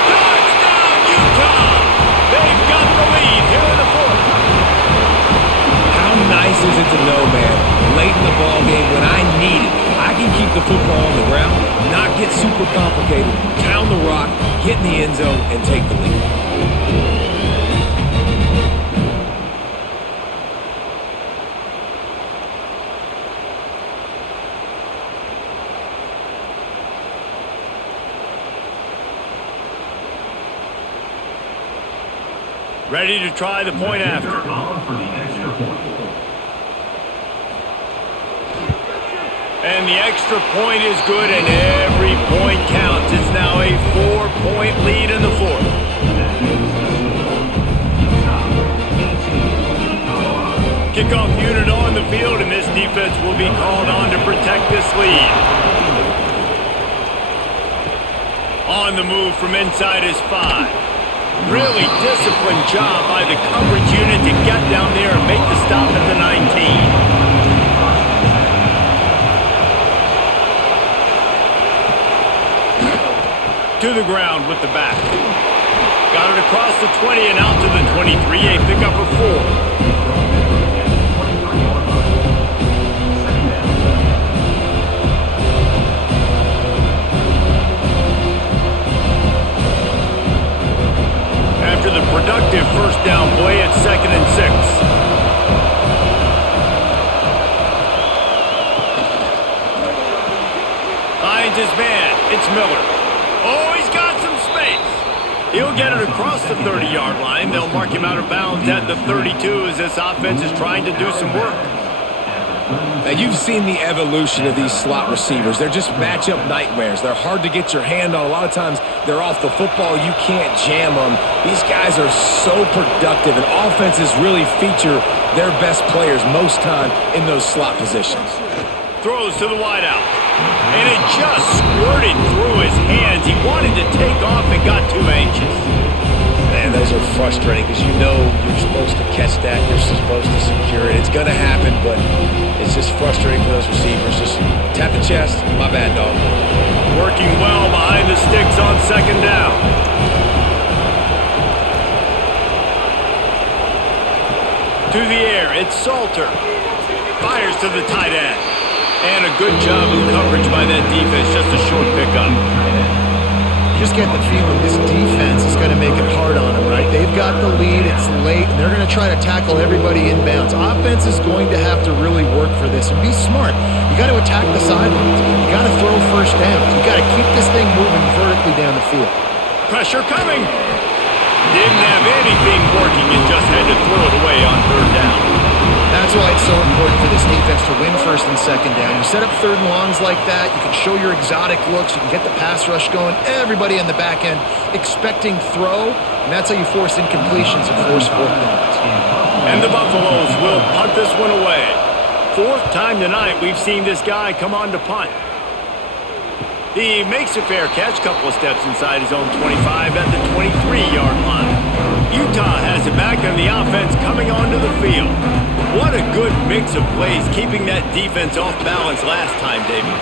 Touchdown, Utah! They've got the lead here in the 4th. How nice is it to know, man, late in the ball game when I need it, I can keep the football on the ground, not get super complicated, pound the rock, get in the end zone, and take the lead. Ready to try the point after. And the extra point is good, and every point counts. It's now a 4-point lead in the 4th. Kickoff unit on the field, and this defense will be called on to protect this lead. On the move from inside his 5. Really disciplined job by the coverage unit to get down there and make the stop at the 19. To the ground with the back. Got it across the 20 and out to the 23. A pickup of 4. After the productive first down play, it's 2nd and 6. Finds his man. It's Miller. Oh, he's got some space. He'll get it across the 30-yard line. They'll mark him out of bounds at the 32 as this offense is trying to do some work. Now, you've seen the evolution of these slot receivers. They're just matchup nightmares. They're hard to get your hand on. A lot of times, they're off the football. You can't jam them. These guys are so productive, and offenses really feature their best players most time in those slot positions. Throws to the wideout. And it just squirted through his hands. He wanted to take off and got too anxious. Man, those are frustrating because you know you're supposed to catch that. You're supposed to secure it. It's going to happen, but it's just frustrating for those receivers. Just tap the chest. My bad, dog. Working well behind the sticks on 2nd down. To the air, it's Salter. Fires to the tight end. And a good job of coverage by that defense. Just a short pickup. Just get the feeling this defense is going to make it hard on them, right? They've got the lead. It's late, and they're going to try to tackle everybody inbounds. Offense is going to have to really work for this and be smart. You got to attack the sidelines. You got to throw first downs. You got to keep this thing moving vertically down the field. Pressure coming. Didn't have anything working and just had to throw it away on 3rd down. That's why it's so important for this defense to win 1st and 2nd down. You set up 3rd and longs like that. You can show your exotic looks. You can get the pass rush going. Everybody in the back end expecting throw, and that's how you force incompletions and force 4th downs. And the Buffaloes will punt this one away. 4th time tonight we've seen this guy come on to punt. He makes a fair catch, couple of steps inside his own 25 at the 23-yard line. Utah has it back on the offense coming onto the field. What a good mix of plays, keeping that defense off balance last time, David.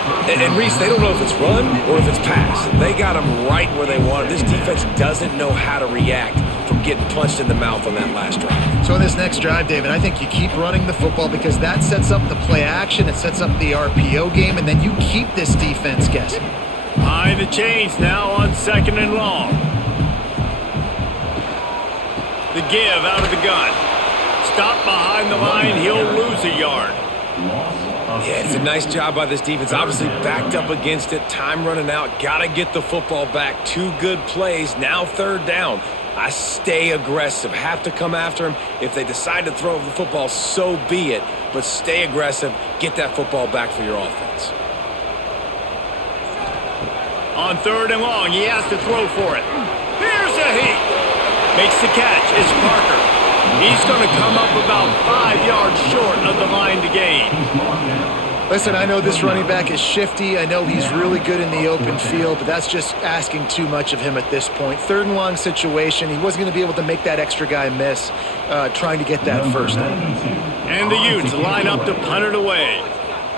And Reese, they don't know if it's run or if it's pass. They got them right where they want it. This defense doesn't know how to react from getting punched in the mouth on that last drive. So in this next drive, David, I think you keep running the football because that sets up the play action, it sets up the RPO game, and then you keep this defense guessing. Behind the chains now on 2nd and long. The give out of the gun. Stop behind the line, he'll lose a yard. Yeah, it's a nice job by this defense. Obviously backed up against it, time running out. Got to get the football back. 2 good plays, now 3rd down. I stay aggressive, have to come after him. If they decide to throw the football, so be it. But stay aggressive, get that football back for your offense. On 3rd and long, he has to throw for it. Here's a heat. Makes the catch. It's Parker. He's going to come up about 5 yards short of the line to gain. Listen, I know this running back is shifty. I know he's really good in the open field, but that's just asking too much of him at this point. 3rd and long situation. He wasn't going to be able to make that extra guy miss trying to get that first down. And the Utes line up to punt it away.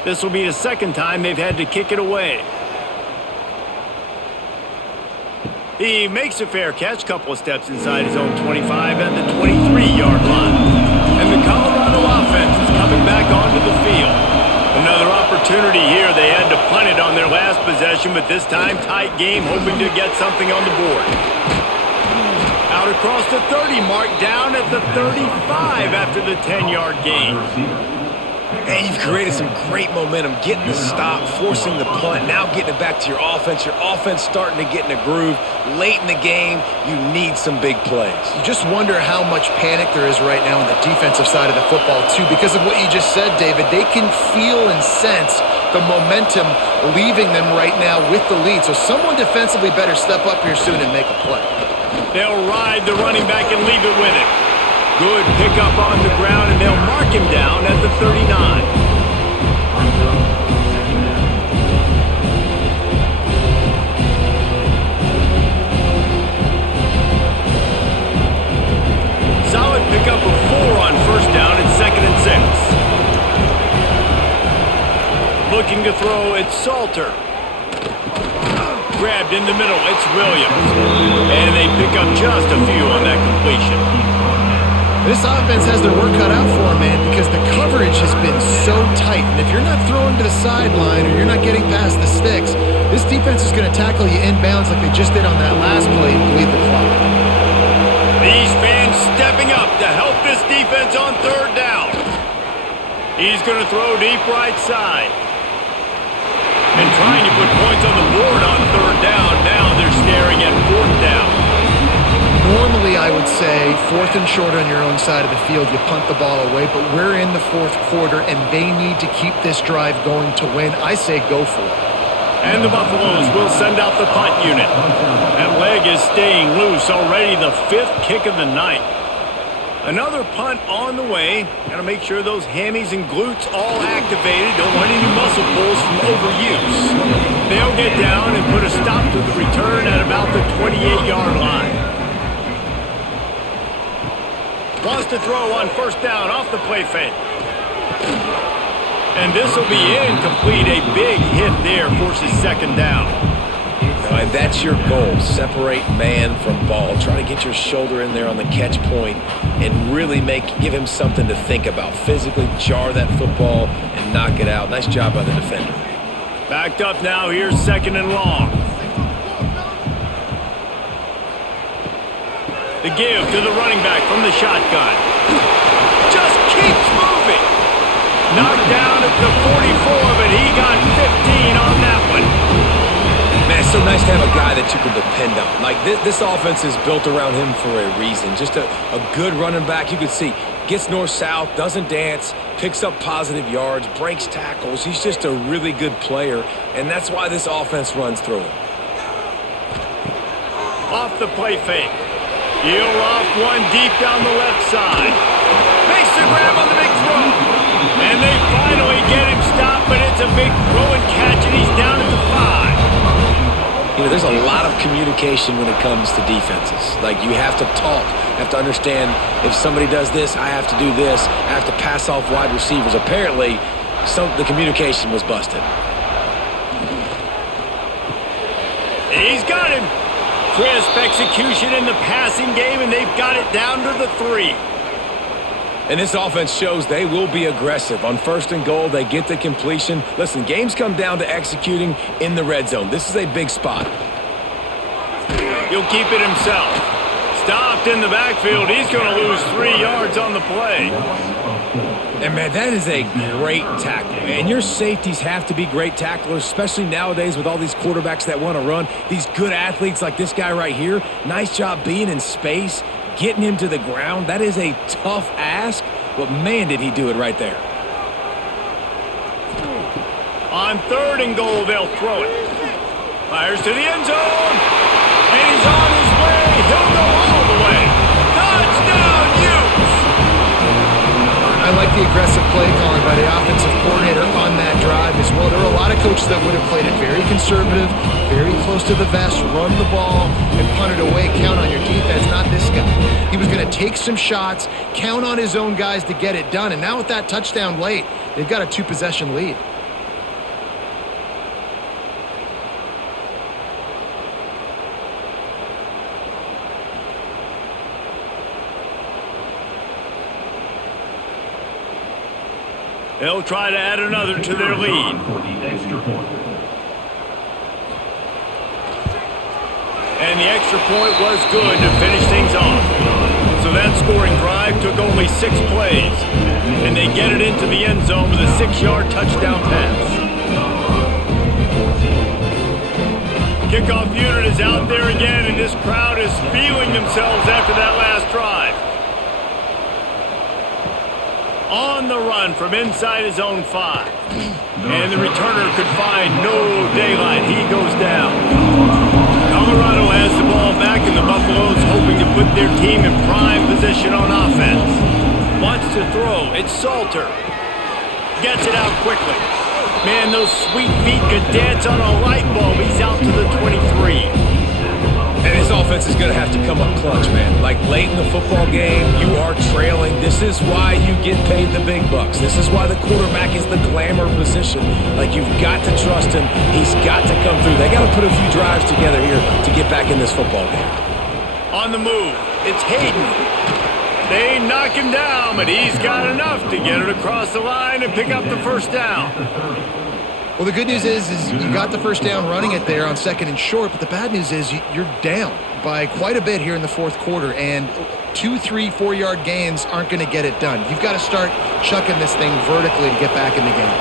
This will be the 2nd time they've had to kick it away. He makes a fair catch, couple of steps inside his own 25 at the 23-yard line. And the Colorado offense is coming back onto the field. Another opportunity here. They had to punt it on their last possession, but this time tight game, hoping to get something on the board. Out across the 30 mark, down at the 35 after the 10-yard gain. And you've created some great momentum, getting the stop, forcing the punt, now getting it back to your offense. Your offense starting to get in a groove. Late in the game, you need some big plays. You just wonder how much panic there is right now on the defensive side of the football, too. Because of what you just said, David, they can feel and sense the momentum leaving them right now with the lead. So someone defensively better step up here soon and make a play. They'll ride the running back and leave it with him. Good pickup on the ground, and they'll mark him down at the 39. Looking to throw, it's Salter. Grabbed in the middle, it's Williams. And they pick up just a few on that completion. This offense has their work cut out for them, man, because the coverage has been so tight. And if you're not throwing to the sideline or you're not getting past the sticks, this defense is going to tackle you inbounds like they just did on that last play and bleed the clock. These fans stepping up to help this defense on third down. He's going to throw deep right side. And trying to put points on the board on third down. Now they're staring at fourth down. Normally, I would say, fourth and short on your own side of the field, you punt the ball away, but we're in the fourth quarter, and they need to keep this drive going to win. I say go for it. And the Buffaloes will send out the punt unit. That leg is staying loose, already the fifth kick of the night. Another punt on the way. Got to make sure those hammies and glutes all activated. Don't want any muscle pulls from overuse. They'll get down and put a stop to the return at about the 28-yard line. Wants to throw on first down off the play fake. And this will be incomplete. A big hit there forces second down. And that's your goal. Separate man from ball. Try to get your shoulder in there on the catch point and really give him something to think about. Physically jar that football and knock it out. Nice job by the defender. Backed up now. Here's second and long. The give to the running back from the shotgun. Just keeps moving. Knocked down at the 44, but he got 15 on that one. Man, it's so nice to have a guy that you can depend on. Like, this offense is built around him for a reason. Just a good running back. You can see, gets north-south, doesn't dance, picks up positive yards, breaks tackles. He's just a really good player, and that's why this offense runs through him. Off the play fake. Heel off one deep down the left side. Makes the grab on the big throw. And they finally get him stopped, but it's a big throw and catch, and he's down at the 5. You know, there's a lot of communication when it comes to defenses. Like, you have to talk. You have to understand if somebody does this, I have to do this. I have to pass off wide receivers. Apparently, the communication was busted. He's got him. Crisp execution in the passing game, and they've got it down to the 3. And this offense shows they will be aggressive. On first and goal, they get the completion. Listen, games come down to executing in the red zone. This is a big spot. He'll keep it himself. Stopped in the backfield. He's going to lose 3 yards on the play. And, man, that is a great tackle. And your safeties have to be great tacklers, especially nowadays with all these quarterbacks that want to run. These good athletes like this guy right here, nice job being in space, getting him to the ground. That is a tough ask, but, man, did he do it right there. On third and goal, they'll throw it. Fires to the end zone. And he's on his way. He'll go all the way. Touchdown, Utes! I like the aggressive play calling by the offensive coordinator on that drive as well. There were a lot of coaches that would have played it very conservative, very close to the vest, run the ball, and punt it away. Count on your defense, not this guy. He was going to take some shots, count on his own guys to get it done. And now with that touchdown late, they've got a 2-possession lead. They'll try to add another to their lead. And the extra point was good to finish things off. So that scoring drive took only 6 plays. And they get it into the end zone with a 6-yard touchdown pass. Kickoff unit is out there again, and this crowd is feeling themselves after that last drive. On the run from inside his own 5. And the returner could find no daylight. He goes down. Colorado has the ball back, and the Buffaloes hoping to put their team in prime position on offense. Wants to throw. It's Salter. Gets it out quickly. Man, those sweet feet could dance on a light bulb. He's out to the 23. And his offense is going to have to come up clutch, man. Like, late in the football game, you are trailing. This This is why you get paid the big bucks. This is why the quarterback is the glamour position. Like, you've got to trust him. He's got to come through. They got to put a few drives together here to get back in this football game. On the move, it's Hayden. They knock him down, but he's got enough to get it across the line and pick up the first down. Well, the good news is you got the first down running it there on 2nd and short, but the bad news is you're down by quite a bit here in the fourth quarter, and 2, 3, 4-yard gains aren't going to get it done. You've got to start chucking this thing vertically to get back in the game.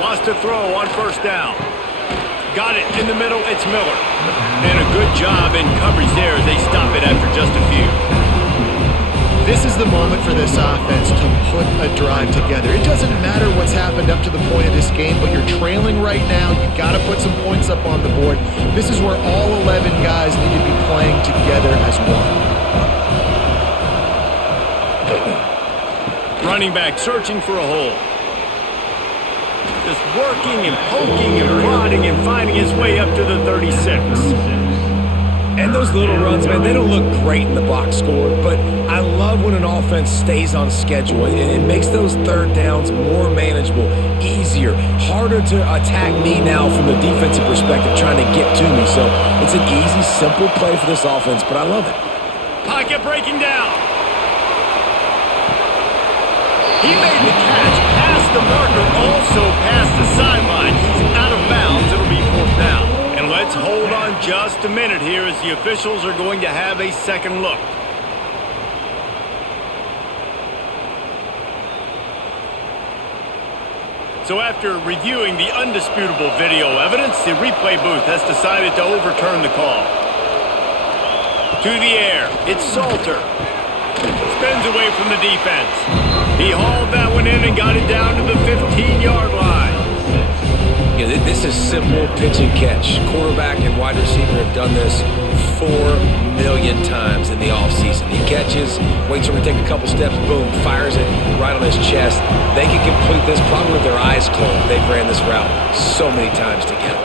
Wants to throw on first down. Got it in the middle, it's Miller. And a good job in coverage there as they stop it after just a few. This is the moment for this offense to put a drive together. It doesn't matter what's happened up to the point of this game, but you're trailing right now. You've got to put some points up on the board. This is where all 11 guys need to be playing together as one. Running back searching for a hole. Just working and poking and prodding and finding his way up to the 36. And those little runs, man, they don't look great in the box score, but I love when an offense stays on schedule. It makes those third downs more manageable, easier, harder to attack me now from the defensive perspective trying to get to me. So it's an easy, simple play for this offense, but I love it. Pocket breaking down. He made the catch past the marker, also past the sideline. He's out of bounds. It'll be 4th down. And let's hold on just a minute here as the officials are going to have a second look. So after reviewing the undisputable video evidence, the replay booth has decided to overturn the call. To the air, it's Salter. Spins away from the defense. He hauled that one in and got it down to the 15-yard line. Yeah, this is simple pitch and catch. Quarterback and wide receiver have done this 4 million times in the offseason. He catches, waits for him to take a couple steps, boom, fires it right on his chest. They can complete this probably with their eyes closed. They've ran this route so many times together.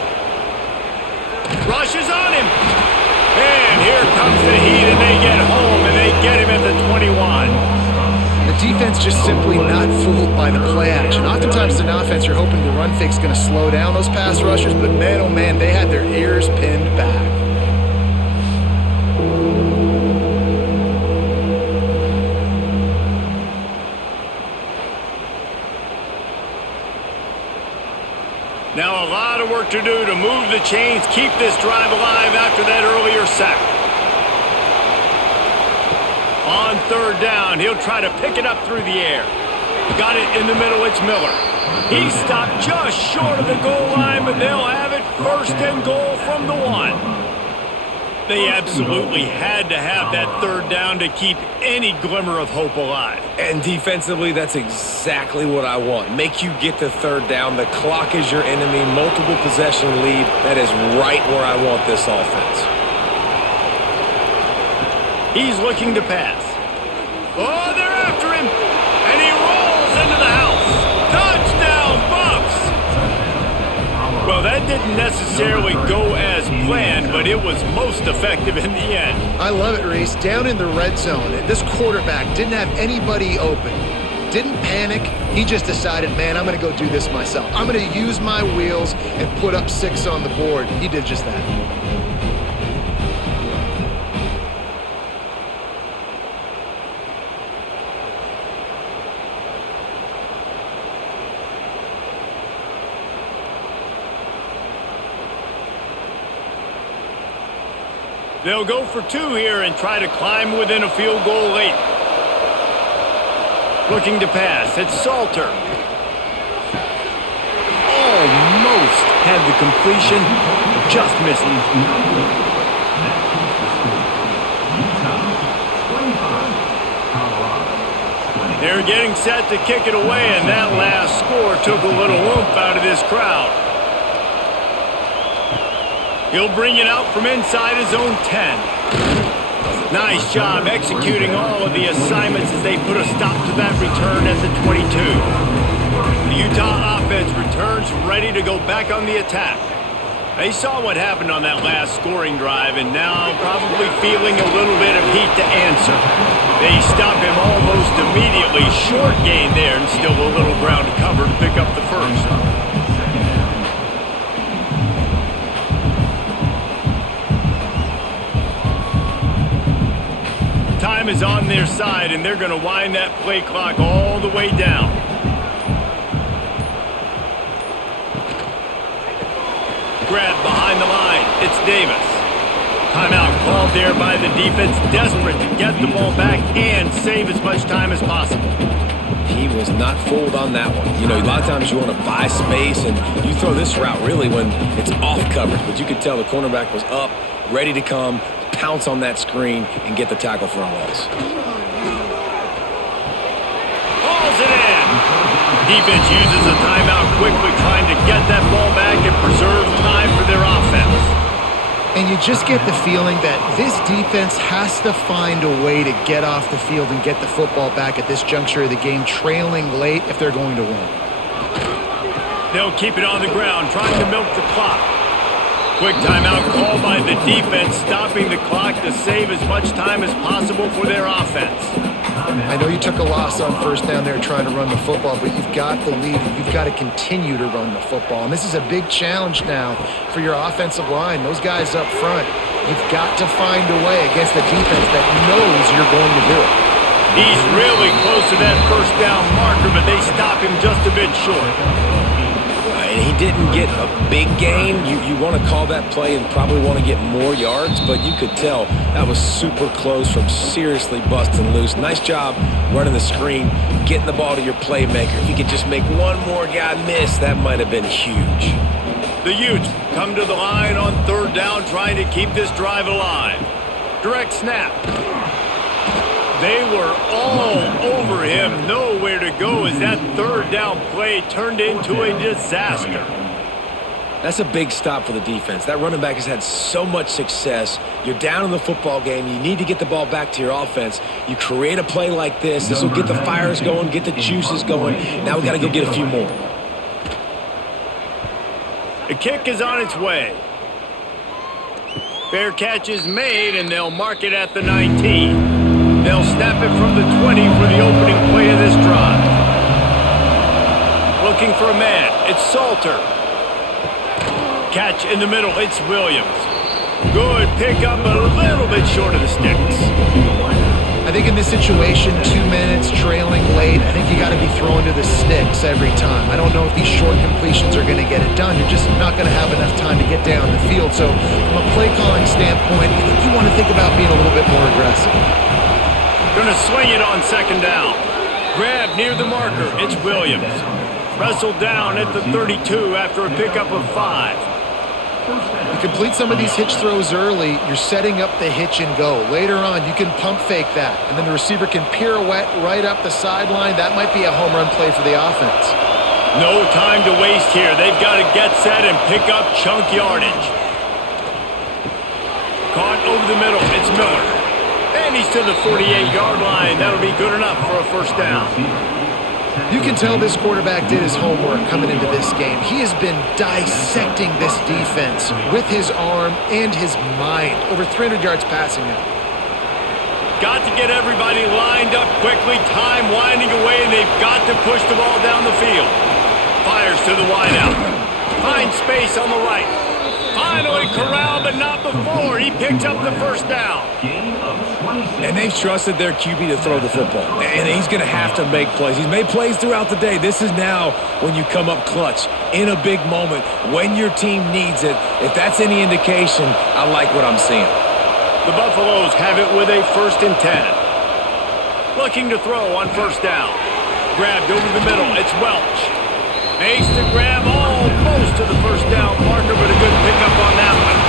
Rushes on him. And here comes the heat, and they get home, and they get him at the 21. The defense just simply not fooled by the play action. Oftentimes, in offense, you're hoping the run fake's going to slow down those pass rushers, but man, oh man, they had their ears pinned back. Now a lot of work to do to move the chains, keep this drive alive after that earlier sack. On 3rd down, he'll try to pick it up through the air. Got it in the middle, it's Miller. He stopped just short of the goal line, but they'll have it 1st and goal from the 1. They absolutely had to have that 3rd down to keep any glimmer of hope alive. And defensively, that's exactly what I want. Make you get to 3rd down. The clock is your enemy. Multiple possession lead. That is right where I want this offense. He's looking to pass. Oh, they're after him. And he rolls into the house. Touchdown, Buffs! Well, that didn't necessarily go as planned, but it was most effective in the end. I love it, Reese. Down in the red zone, this quarterback didn't have anybody open. Didn't panic. He just decided, man, I'm going to go do this myself. I'm going to use my wheels and put up 6 on the board. He did just that. They'll go for 2 here and try to climb within a field goal late. Looking to pass, it's Salter. Almost had the completion, just missed it. They're getting set to kick it away, and that last score took a little oomph out of this crowd. He'll bring it out from inside his own 10. Nice job executing all of the assignments as they put a stop to that return at the 22. The Utah offense returns ready to go back on the attack. They saw what happened on that last scoring drive and now probably feeling a little bit of heat to answer. They stop him almost immediately. Short gain there and still a little ground to cover to pick up the first. Time is on their side and they're going to wind that play clock all the way down. Grab behind the line. It's Davis. Timeout called there by the defense, desperate to get the ball back and save as much time as possible. He was not fooled on that one. You know, a lot of times you want to buy space, and you throw this route really when it's off coverage. But you could tell the cornerback was up, ready to come, pounce on that screen, and get the tackle for a loss. Hauls it in. Defense uses a timeout quickly, trying to get that ball back and preserve time for their offense. And you just get the feeling that this defense has to find a way to get off the field and get the football back at this juncture of the game, trailing late if they're going to win. They'll keep it on the ground, trying to milk the clock. Quick timeout called by the defense, stopping the clock to save as much time as possible for their offense. I know you took a loss on first down there trying to run the football, but you've got the lead. You've got to continue to run the football. And this is a big challenge now for your offensive line. Those guys up front, you've got to find a way against the defense that knows you're going to do it. He's really close to that first down marker, but they stop him just a bit short. And he didn't get a big gain. You want to call that play and probably want to get more yards, but you could tell that was super close from seriously busting loose. Nice job running the screen, getting the ball to your playmaker. If you could just make one more guy miss, that might have been huge. The Utes come to the line on third down, trying to keep this drive alive. Direct snap. They were all over him, nowhere to go as that third down play turned into a disaster. That's a big stop for the defense. That running back has had so much success. You're down in the football game. You need to get the ball back to your offense. You create a play like this. This will get the fires going, get the juices going. Now we got to go get a few more. The kick is on its way. Fair catch is made, and they'll mark it at the 19. They'll snap it from the 20 for the opening play of this drive. Looking for a man. It's Salter. Catch in the middle. It's Williams. Good pickup, a little bit short of the sticks. I think in this situation, 2 minutes trailing late, I think you got to be throwing to the sticks every time. I don't know if these short completions are going to get it done. You're just not going to have enough time to get down the field. So from a play calling standpoint, I think you want to think about being a little bit more aggressive. Going to swing it on second down. Grab near the marker. It's Williams. Wrestled down at the 32 after a pickup of 5. You complete some of these hitch throws early, you're setting up the hitch and go. Later on, you can pump fake that, and then the receiver can pirouette right up the sideline. That might be a home run play for the offense. No time to waste here. They've got to get set and pick up chunk yardage. Caught over the middle. It's Miller. And he's to the 48-yard line. That'll be good enough for a first down. You can tell this quarterback did his homework coming into this game. He has been dissecting this defense with his arm and his mind. Over 300 yards passing now. Got to get everybody lined up quickly. Time winding away, and they've got to push the ball down the field. Fires to the wideout. Finds space on the right. Finally corralled, but not before. He picks up the first down. And they've trusted their QB to throw the football. And he's going to have to make plays. He's made plays throughout the day. This is now when you come up clutch in a big moment when your team needs it. If that's any indication, I like what I'm seeing. The Buffaloes have it with a 1st and 10. Looking to throw on first down. Grabbed over the middle. It's Welch. Makes the grab almost to the first down marker, but a good pickup on that one.